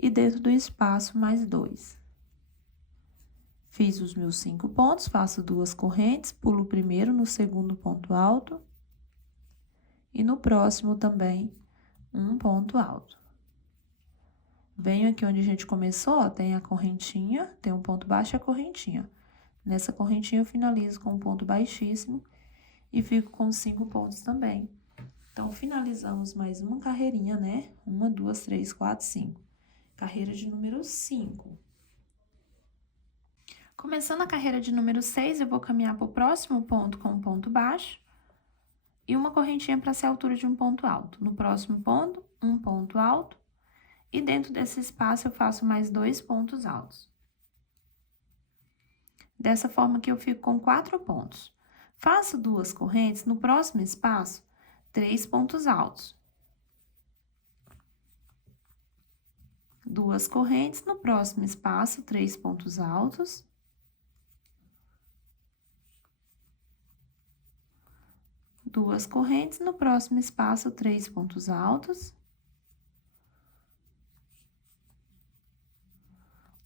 e dentro do espaço mais 2. Fiz os meus 5 pontos, faço 2 correntes, pulo o primeiro, no segundo ponto alto, e no próximo também um ponto alto. Venho aqui onde a gente começou, ó, tem a correntinha, tem um ponto baixo e a correntinha. Nessa correntinha eu finalizo com um ponto baixíssimo e fico com 5 pontos também. Então, finalizamos mais uma carreirinha, né? 1, 2, 3, 4, 5. Carreira de número 5. Começando a carreira de número 6, eu vou caminhar para o próximo ponto com um ponto baixo e uma correntinha para ser a altura de um ponto alto. No próximo ponto, um ponto alto e dentro desse espaço eu faço mais 2 pontos altos. Dessa forma que eu fico com 4 pontos. Faço 2 correntes, no próximo espaço, 3 pontos altos. 2 correntes, no próximo espaço, 3 pontos altos. 2 correntes, no próximo espaço, 3 pontos altos.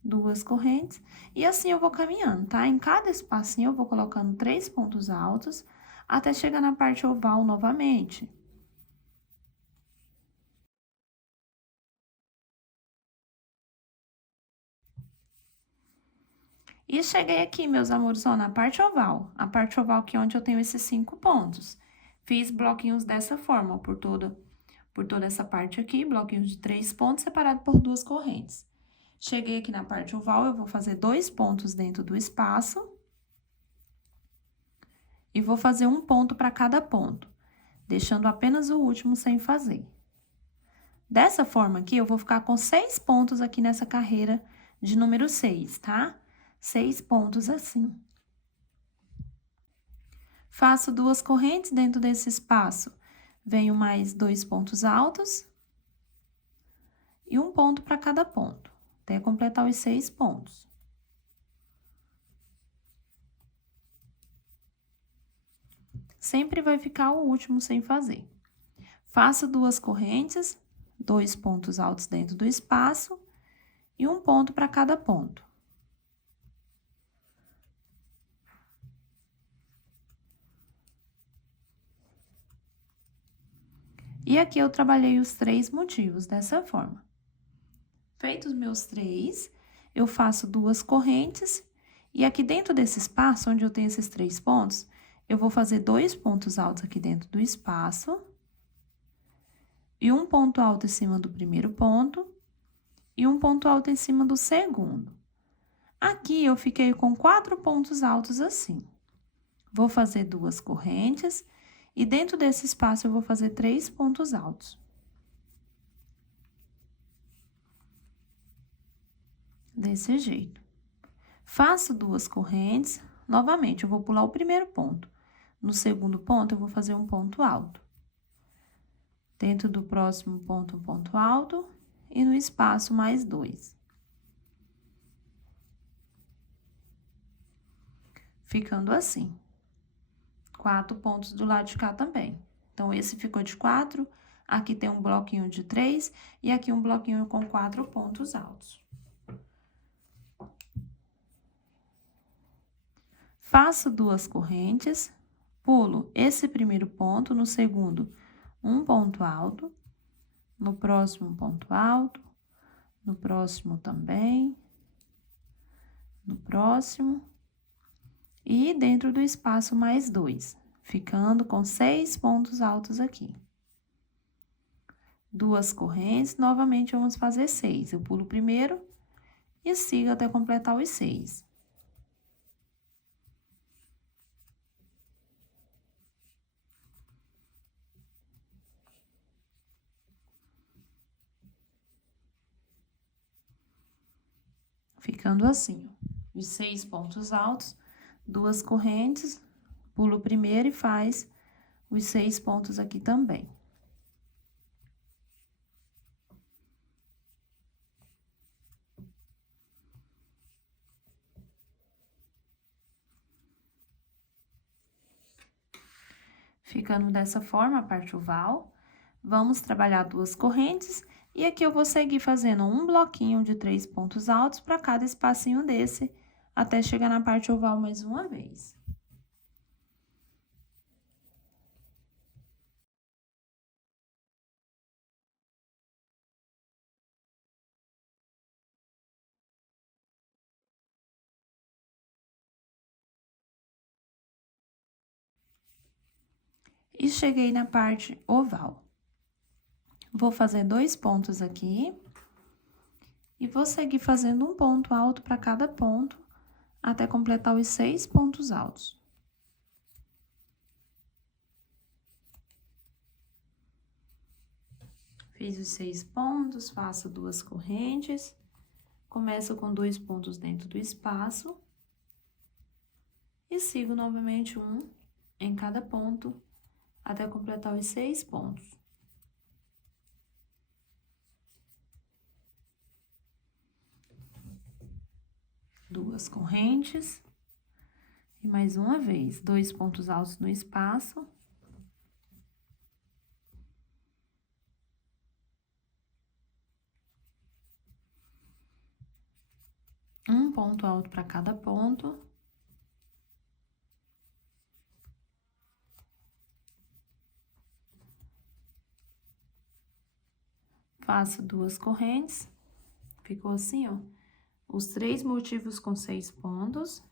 2 correntes, e assim eu vou caminhando, tá? Em cada espacinho eu vou colocando 3 pontos altos, até chegar na parte oval novamente. E cheguei aqui, meus amores, ó, na parte oval. A parte oval aqui onde eu tenho esses 5 pontos. Fiz bloquinhos dessa forma, ó, por toda essa parte aqui, bloquinhos de 3 pontos separados por 2 correntes. Cheguei aqui na parte oval, eu vou fazer 2 pontos dentro do espaço. E vou fazer um ponto para cada ponto, deixando apenas o último sem fazer. Dessa forma aqui, eu vou ficar com 6 pontos aqui nessa carreira de número 6, tá? 6 pontos assim. Faço 2 correntes dentro desse espaço, venho mais 2 pontos altos e um ponto para cada ponto, até completar os 6 pontos. Sempre vai ficar o último sem fazer. Faço 2 correntes, 2 pontos altos dentro do espaço e um ponto para cada ponto. E aqui eu trabalhei os 3 motivos dessa forma. Feitos meus 3, eu faço 2 correntes, e aqui dentro desse espaço, onde eu tenho esses 3 pontos, eu vou fazer 2 pontos altos aqui dentro do espaço, e um ponto alto em cima do primeiro ponto e um ponto alto em cima do segundo. Aqui, eu fiquei com 4 pontos altos assim. Vou fazer 2 correntes e dentro desse espaço eu vou fazer 3 pontos altos. Desse jeito. Faço 2 correntes, novamente, eu vou pular o primeiro ponto. No segundo ponto, eu vou fazer um ponto alto. Dentro do próximo ponto, um ponto alto, e no espaço, mais 2. Ficando assim. 4 pontos do lado de cá também. Então, esse ficou de 4, aqui tem um bloquinho de 3, e aqui um bloquinho com 4 pontos altos. Faço 2 correntes, pulo esse primeiro ponto, no segundo, um ponto alto, no próximo, um ponto alto, no próximo também, no próximo, e dentro do espaço mais 2, ficando com 6 pontos altos aqui. 2 correntes, novamente vamos fazer 6. Eu pulo o primeiro e sigo até completar os 6. Ficando assim, ó, os 6 pontos altos, 2 correntes, pulo o primeiro e faz os 6 pontos aqui também. Ficando dessa forma a parte oval, vamos trabalhar 2 correntes e aqui eu vou seguir fazendo um bloquinho de 3 pontos altos para cada espacinho desse, até chegar na parte oval mais uma vez. E cheguei na parte oval. Vou fazer 2 pontos aqui. E vou seguir fazendo um ponto alto para cada ponto, até completar os 6 pontos altos. Fiz os 6 pontos, faço 2 correntes, começo com 2 pontos dentro do espaço. E sigo novamente um em cada ponto, até completar os 6 pontos. Duas correntes. E mais uma vez, 2 pontos altos no espaço. Um ponto alto para cada ponto. Faço 2 correntes. Ficou assim, ó. Os 3 motivos com 6 pontos.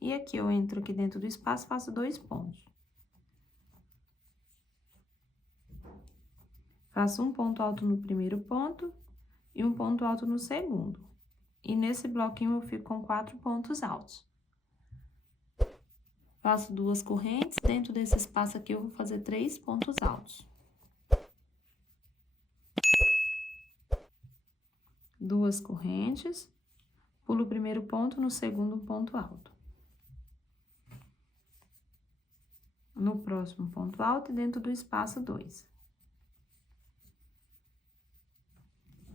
E aqui, eu entro aqui dentro do espaço, faço 2 pontos. Faço um ponto alto no primeiro ponto e um ponto alto no segundo. E nesse bloquinho, eu fico com 4 pontos altos. Faço 2 correntes, dentro desse espaço aqui, eu vou fazer 3 pontos altos. 2 correntes, pulo o primeiro ponto, no segundo, um ponto alto. No próximo, ponto alto e dentro do espaço, 2.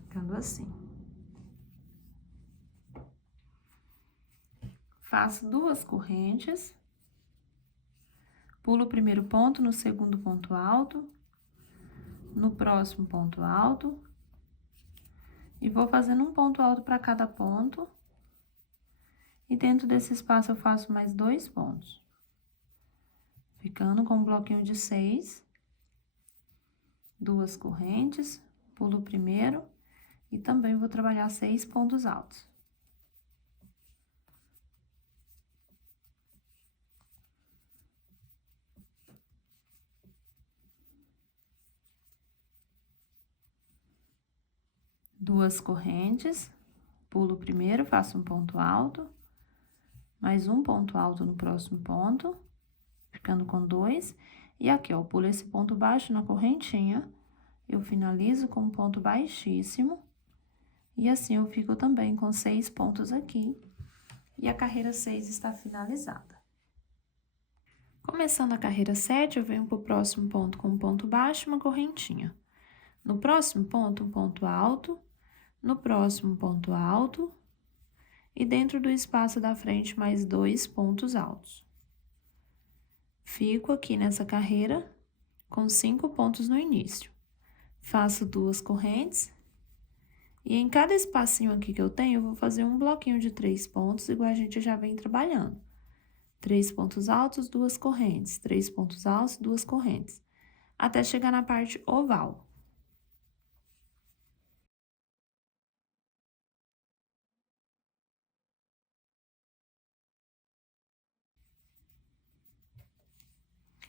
Ficando assim. Faço 2 correntes, pulo o primeiro ponto, no segundo ponto alto, no próximo ponto alto, e vou fazendo um ponto alto para cada ponto, e dentro desse espaço eu faço mais 2 pontos. Ficando com um bloquinho de 6, 2 correntes, pulo o primeiro, e também vou trabalhar 6 pontos altos. 2 correntes, pulo o primeiro, faço um ponto alto, mais um ponto alto no próximo ponto, ficando com 2. E aqui, ó, eu pulo esse ponto baixo na correntinha, eu finalizo com um ponto baixíssimo, e assim eu fico também com 6 pontos aqui, e a carreira 6 está finalizada. Começando a carreira 7, eu venho pro próximo ponto com um ponto baixo e uma correntinha. No próximo ponto, um ponto alto, no próximo ponto alto, e dentro do espaço da frente, mais 2 pontos altos. Fico aqui nessa carreira com 5 pontos no início. Faço 2 correntes, e em cada espacinho aqui que eu tenho, eu vou fazer um bloquinho de 3 pontos, igual a gente já vem trabalhando. 3 pontos altos, 2 correntes, 3 pontos altos, 2 correntes, até chegar na parte oval.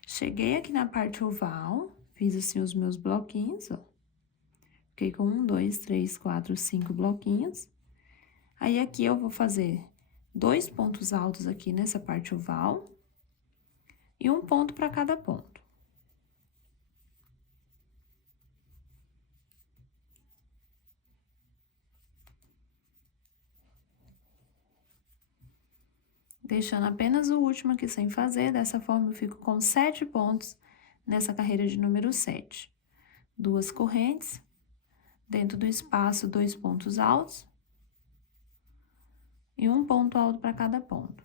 Cheguei aqui na parte oval, fiz assim os meus bloquinhos, ó. Fiquei com 1, 2, 3, 4, 5 bloquinhos. Aí, aqui eu vou fazer 2 pontos altos aqui nessa parte oval e um ponto para cada ponto. Deixando apenas o último aqui sem fazer, dessa forma eu fico com 7 pontos nessa carreira de número 7. 2 correntes, dentro do espaço, 2 pontos altos e um ponto alto para cada ponto,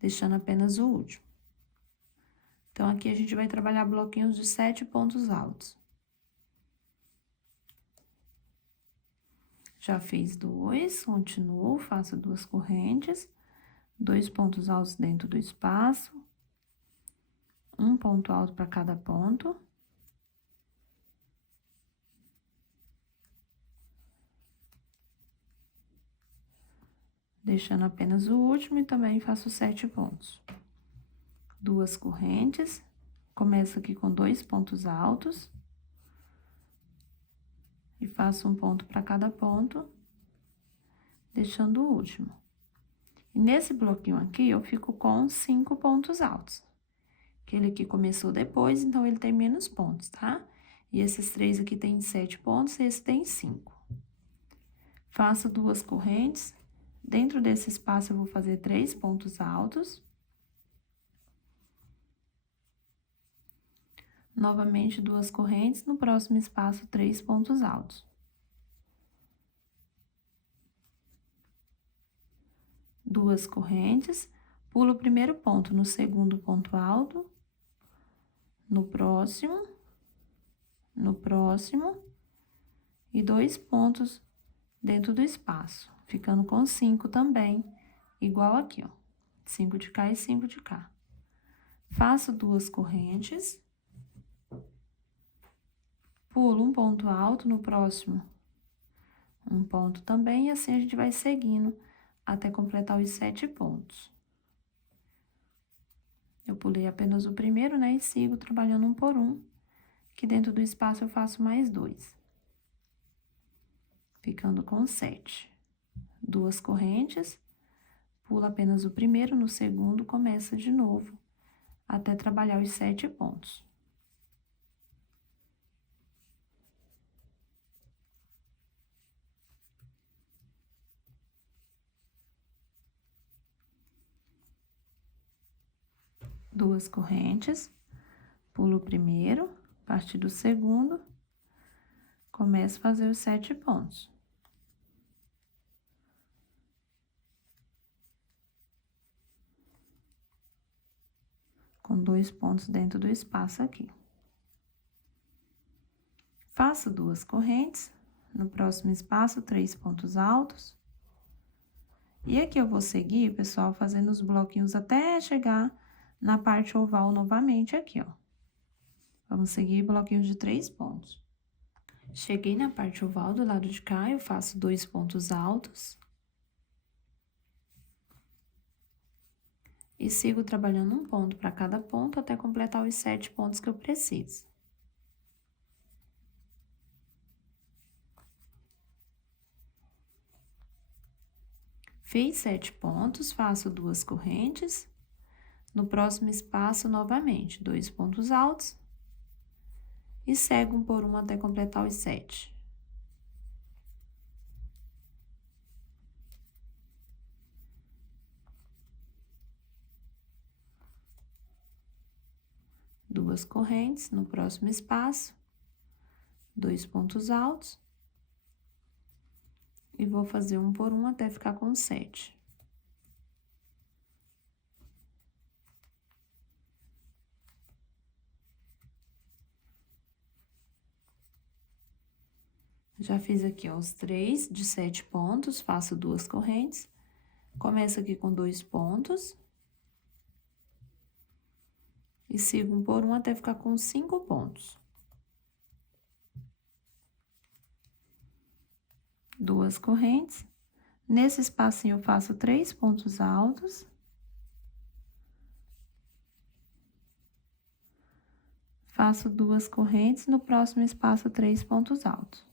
deixando apenas o último. Então, aqui a gente vai trabalhar bloquinhos de 7 pontos altos. Já fiz 2, continuo, faço 2 correntes, 2 pontos altos dentro do espaço, um ponto alto para cada ponto. Deixando apenas o último e também faço 7 pontos. 2 correntes, começo aqui com 2 pontos altos. E faço um ponto para cada ponto, deixando o último. E nesse bloquinho aqui, eu fico com 5 pontos altos. Aquele aqui começou depois, então ele tem menos pontos, tá? E esses 3 aqui tem 7 pontos, e esse tem 5. Faço 2 correntes. Dentro desse espaço, eu vou fazer 3 pontos altos. Novamente, 2 correntes, no próximo espaço, 3 pontos altos. Duas correntes, pulo o primeiro ponto no segundo ponto alto, no próximo, e 2 pontos dentro do espaço, ficando com 5 também, igual aqui, ó. 5 de cá e 5 de cá. Faço 2 correntes, pulo um ponto alto no próximo, um ponto também, e assim a gente vai seguindo até completar os 7 pontos. Eu pulei apenas o primeiro, né, e sigo trabalhando um por um, que dentro do espaço eu faço mais 2. Ficando com 7. 2 correntes, pulo apenas o primeiro, no segundo, começa de novo, até trabalhar os 7 pontos. Duas correntes, pulo o primeiro, a partir do segundo, começo a fazer os 7 pontos. Com 2 pontos dentro do espaço aqui. Faço 2 correntes, no próximo espaço, 3 pontos altos. E aqui eu vou seguir, pessoal, fazendo os bloquinhos até chegar na parte oval novamente aqui, ó. Vamos seguir bloquinhos de 3 pontos. Cheguei na parte oval do lado de cá, eu faço 2 pontos altos. E sigo trabalhando um ponto para cada ponto até completar os 7 pontos que eu preciso. Fiz 7 pontos, faço 2 correntes. No próximo espaço, novamente, 2 pontos altos. E segue um por um até completar os 7. Duas correntes no próximo espaço, 2 pontos altos. E vou fazer um por um até ficar com 7. Já fiz aqui, ó, os 3 de 7 pontos, faço 2 correntes. Começo aqui com 2 pontos. E sigo um por um até ficar com 5 pontos. 2 correntes. Nesse espacinho, eu faço 3 pontos altos. Faço 2 correntes, no próximo espaço, 3 pontos altos.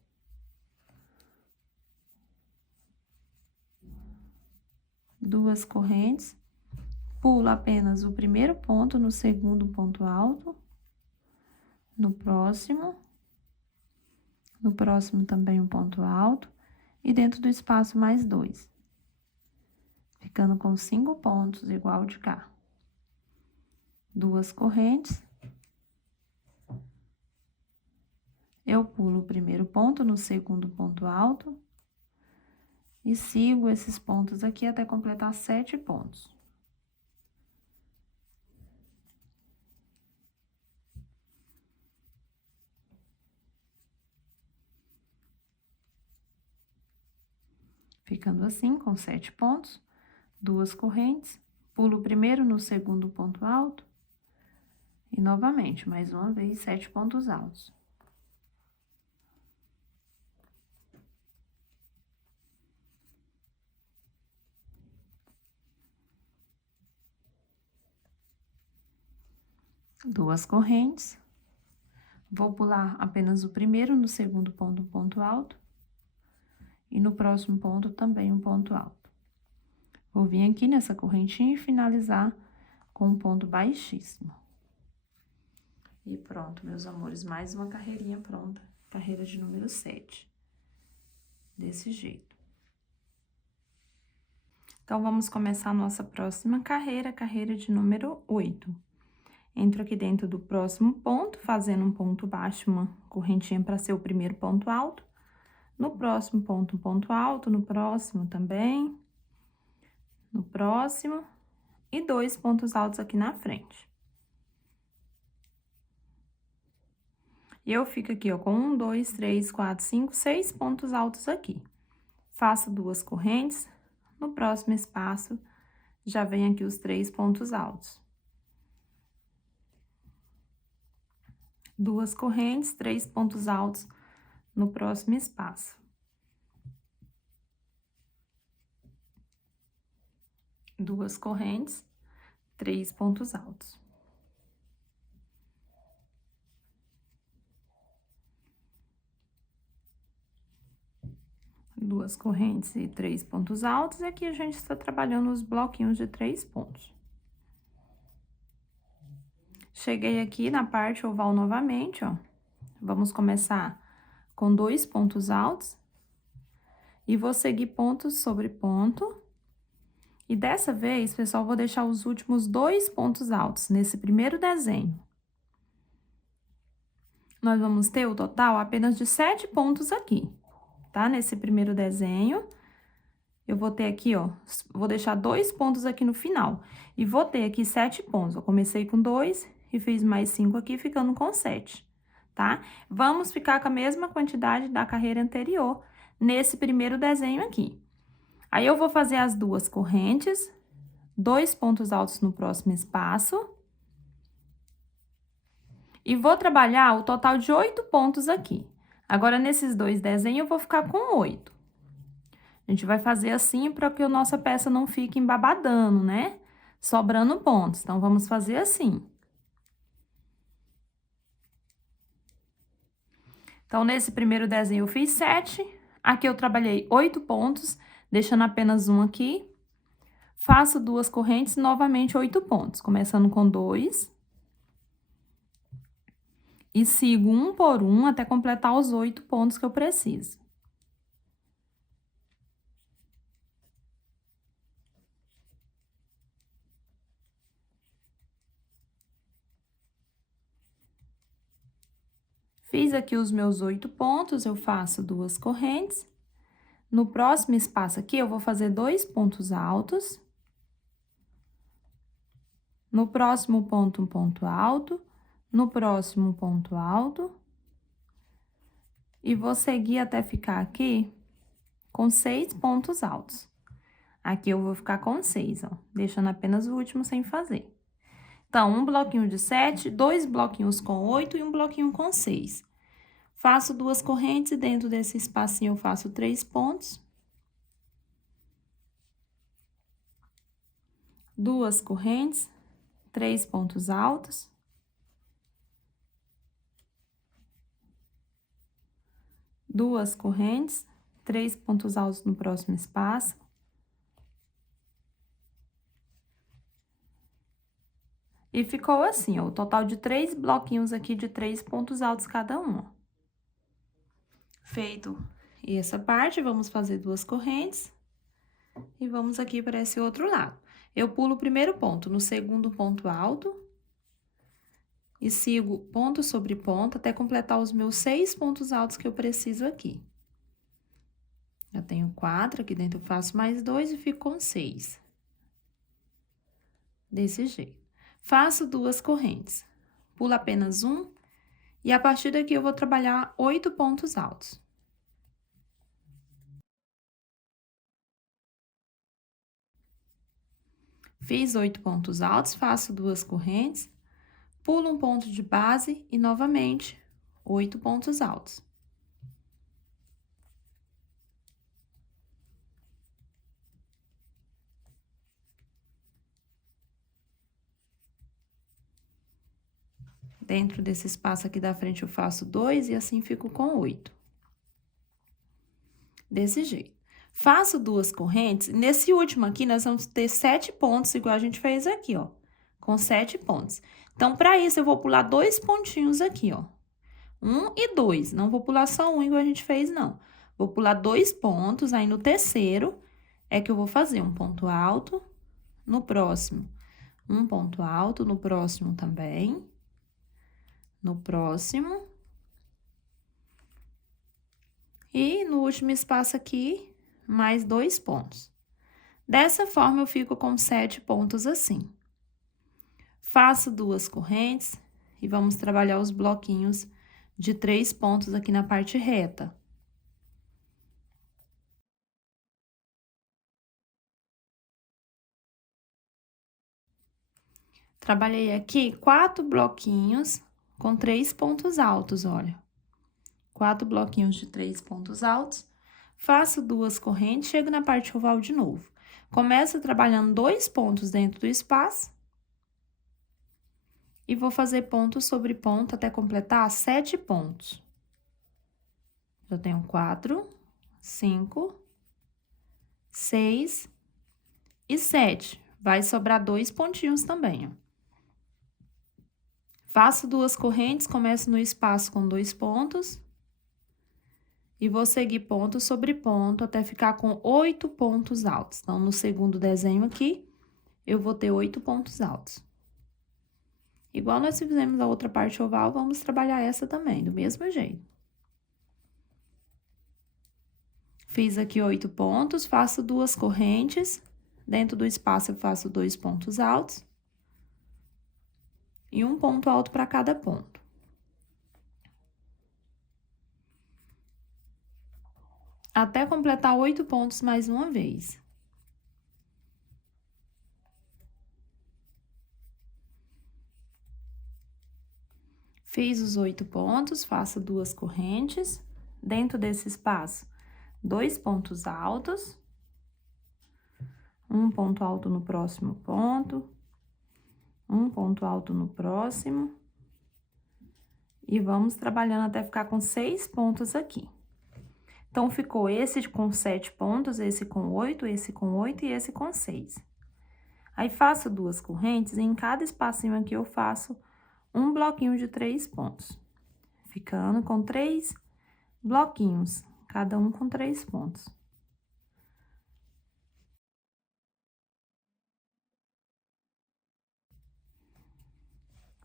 Duas correntes, pulo apenas o primeiro ponto no segundo ponto alto, no próximo também um ponto alto, e dentro do espaço mais 2, ficando com 5 pontos, igual de cá. Duas correntes, eu pulo o primeiro ponto no segundo ponto alto, e sigo esses pontos aqui até completar 7 pontos. Ficando assim, com 7 pontos, 2 correntes, pulo o primeiro no segundo ponto alto, e novamente, mais uma vez, 7 pontos altos. Duas correntes, vou pular apenas o primeiro no segundo ponto, um ponto alto, e no próximo ponto também um ponto alto. Vou vir aqui nessa correntinha e finalizar com um ponto baixíssimo. E pronto, meus amores, mais uma carreirinha pronta, carreira de número 7. Desse jeito. Então, vamos começar a nossa próxima carreira, carreira de número 8. Entro aqui dentro do próximo ponto, fazendo um ponto baixo, uma correntinha para ser o primeiro ponto alto. No próximo ponto, um ponto alto, no próximo também. No próximo. E 2 pontos altos aqui na frente. E eu fico aqui, ó, com 1, 2, 3, 4, 5, 6 pontos altos aqui. Faço 2 correntes. No próximo espaço, já vem aqui os 3 pontos altos. 2 correntes, 3 pontos altos no próximo espaço. 2 correntes, 3 pontos altos. 2 correntes e 3 pontos altos, e aqui a gente está trabalhando os bloquinhos de 3 pontos. Cheguei aqui na parte oval novamente, ó. Vamos começar com 2 pontos altos. E vou seguir ponto sobre ponto. E dessa vez, pessoal, vou deixar os últimos 2 pontos altos nesse primeiro desenho. Nós vamos ter o total apenas de 7 pontos aqui, tá? Nesse primeiro desenho, eu vou ter aqui, ó, vou deixar 2 pontos aqui no final. E vou ter aqui 7 pontos. Eu comecei com 2 e fiz mais 5 aqui, ficando com 7, tá? Vamos ficar com a mesma quantidade da carreira anterior nesse primeiro desenho aqui. Aí, eu vou fazer as 2 correntes, 2 pontos altos no próximo espaço. E vou trabalhar o total de 8 pontos aqui. Agora, nesses 2 desenhos, eu vou ficar com 8. A gente vai fazer assim para que a nossa peça não fique embabadando, né? Sobrando pontos. Então, vamos fazer assim. Então, nesse primeiro desenho, eu fiz 7. Aqui, eu trabalhei 8 pontos. deixando apenas um aqui. Faço 2 correntes, novamente 8 pontos, começando com 2. E sigo um por um até completar os 8 pontos que eu preciso. Fiz aqui os meus 8 pontos, eu faço 2 correntes. No próximo espaço aqui, eu vou fazer 2 pontos altos. No próximo ponto, um ponto alto. No próximo, ponto alto. E vou seguir até ficar aqui com 6 pontos altos. Aqui eu vou ficar com 6, ó, deixando apenas o último sem fazer. Então, um bloquinho de 7, 2 bloquinhos com 8 e um bloquinho com 6. Faço 2 correntes e dentro desse espacinho eu faço 3 pontos. 2 correntes, 3 pontos altos. 2 correntes, 3 pontos altos no próximo espaço. E ficou assim, ó, o total de 3 bloquinhos aqui de 3 pontos altos cada um, ó. Feito essa parte, vamos fazer 2 correntes. E vamos aqui para esse outro lado. Eu pulo o primeiro ponto, no segundo ponto alto. E sigo ponto sobre ponto até completar os meus 6 pontos altos que eu preciso aqui. Já tenho 4, aqui dentro eu faço mais 2 e fico com 6. Desse jeito. Faço 2 correntes. Pulo apenas um. E a partir daqui eu vou trabalhar 8 pontos altos. Fiz 8 pontos altos, faço 2 correntes, pulo um ponto de base e, novamente, 8 pontos altos. Dentro desse espaço aqui da frente eu faço 2 e assim fico com 8. Desse jeito. Faço 2 correntes, nesse último aqui nós vamos ter 7 pontos, igual a gente fez aqui, ó, com 7 pontos. Então, para isso, eu vou pular 2 pontinhos aqui, ó, 1 e 2, não vou pular só um igual a gente fez, não. Vou pular 2 pontos, aí no terceiro é que eu vou fazer um ponto alto, no próximo, um ponto alto, no próximo também, no próximo. E no último espaço aqui, mais 2 pontos. Dessa forma, eu fico com 7 pontos assim. Faço 2 correntes e vamos trabalhar os bloquinhos de 3 pontos aqui na parte reta. Trabalhei aqui 4 bloquinhos com 3 pontos altos, olha. 4 bloquinhos de 3 pontos altos. Faço 2 correntes, chego na parte oval de novo. Começo trabalhando 2 pontos dentro do espaço. E vou fazer ponto sobre ponto até completar 7 pontos. Eu tenho 4, 5, 6 e 7. Vai sobrar 2 pontinhos também, ó. Faço 2 correntes, começo no espaço com 2 pontos. E vou seguir ponto sobre ponto até ficar com 8 pontos altos. Então, no segundo desenho aqui, eu vou ter 8 pontos altos. Igual nós fizemos a outra parte oval, vamos trabalhar essa também, do mesmo jeito. Fiz aqui 8 pontos, faço 2 correntes. Dentro do espaço, eu faço 2 pontos altos. E um ponto alto para cada ponto. Até completar 8 pontos mais uma vez. Fiz os 8 pontos, faço 2 correntes. Dentro desse espaço, 2 pontos altos. Um ponto alto no próximo ponto. Um ponto alto no próximo. E vamos trabalhando até ficar com 6 pontos aqui. Então, ficou esse com 7 pontos, esse com 8, esse com 8 e esse com 6. Aí, faço 2 correntes e em cada espacinho aqui eu faço um bloquinho de 3 pontos. Ficando com 3 bloquinhos, cada um com 3 pontos.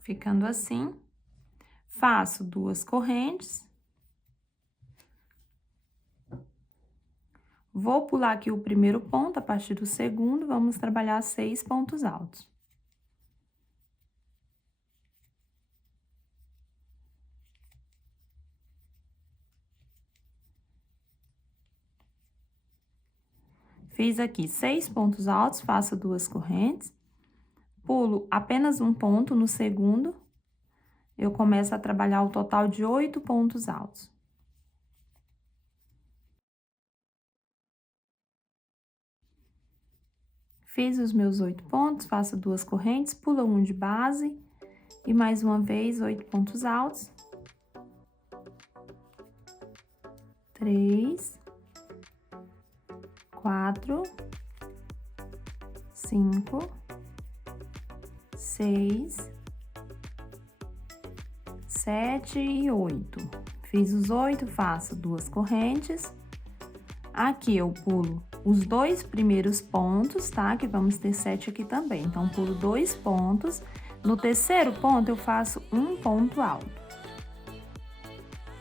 Ficando assim, faço 2 correntes. Vou pular aqui o primeiro ponto, a partir do segundo, vamos trabalhar 6 pontos altos. Fiz aqui 6 pontos altos, faço 2 correntes, pulo apenas um ponto no segundo, eu começo a trabalhar o total de 8 pontos altos. Fiz os meus 8 pontos, faço 2 correntes, pulo um de base e mais uma vez 8 pontos altos. 3, 4, 5, 6, 7 e 8. Fiz os 8, faço 2 correntes. Aqui eu pulo os 2 primeiros pontos, tá? Que vamos ter 7 aqui também. Então, pulo 2 pontos. No terceiro ponto, eu faço um ponto alto.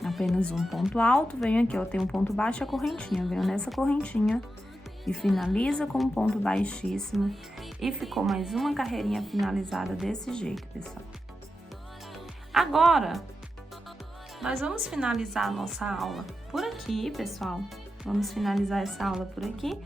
Apenas um ponto alto. Venho aqui, ó, tem um ponto baixo e a correntinha. Venho nessa correntinha e finaliza com um ponto baixíssimo. E ficou mais uma carreirinha finalizada desse jeito, pessoal. Agora, nós vamos finalizar a nossa aula por aqui, pessoal. Vamos finalizar essa aula por aqui,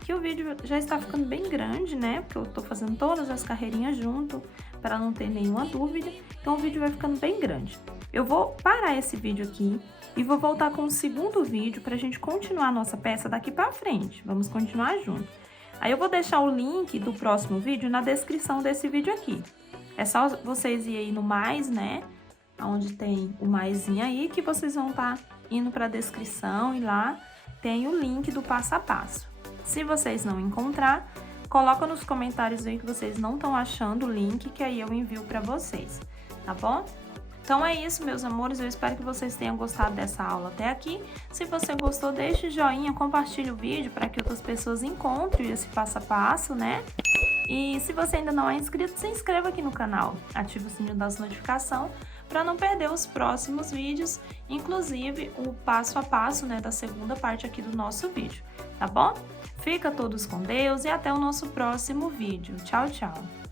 que o vídeo já está ficando bem grande, né? Porque eu tô fazendo todas as carreirinhas junto, para não ter nenhuma dúvida. Então, o vídeo vai ficando bem grande. Eu vou parar esse vídeo aqui e vou voltar com o segundo vídeo pra gente continuar a nossa peça daqui pra frente. Vamos continuar junto. Aí, eu vou deixar o link do próximo vídeo na descrição desse vídeo aqui. É só vocês irem aí no mais, né? Onde tem o maisinho aí, que vocês vão estar indo pra descrição e lá tem o link do passo a passo. Se vocês não encontrar, coloca nos comentários aí que vocês não estão achando o link, que aí eu envio para vocês, tá bom? Então é isso, meus amores, eu espero que vocês tenham gostado dessa aula até aqui. Se você gostou, deixe joinha, compartilhe o vídeo para que outras pessoas encontrem esse passo a passo, né? E se você ainda não é inscrito, se inscreva aqui no canal, ative o sininho das notificações para não perder os próximos vídeos, inclusive o passo a passo, né, da segunda parte aqui do nosso vídeo, tá bom? Fica todos com Deus e até o nosso próximo vídeo. Tchau, tchau!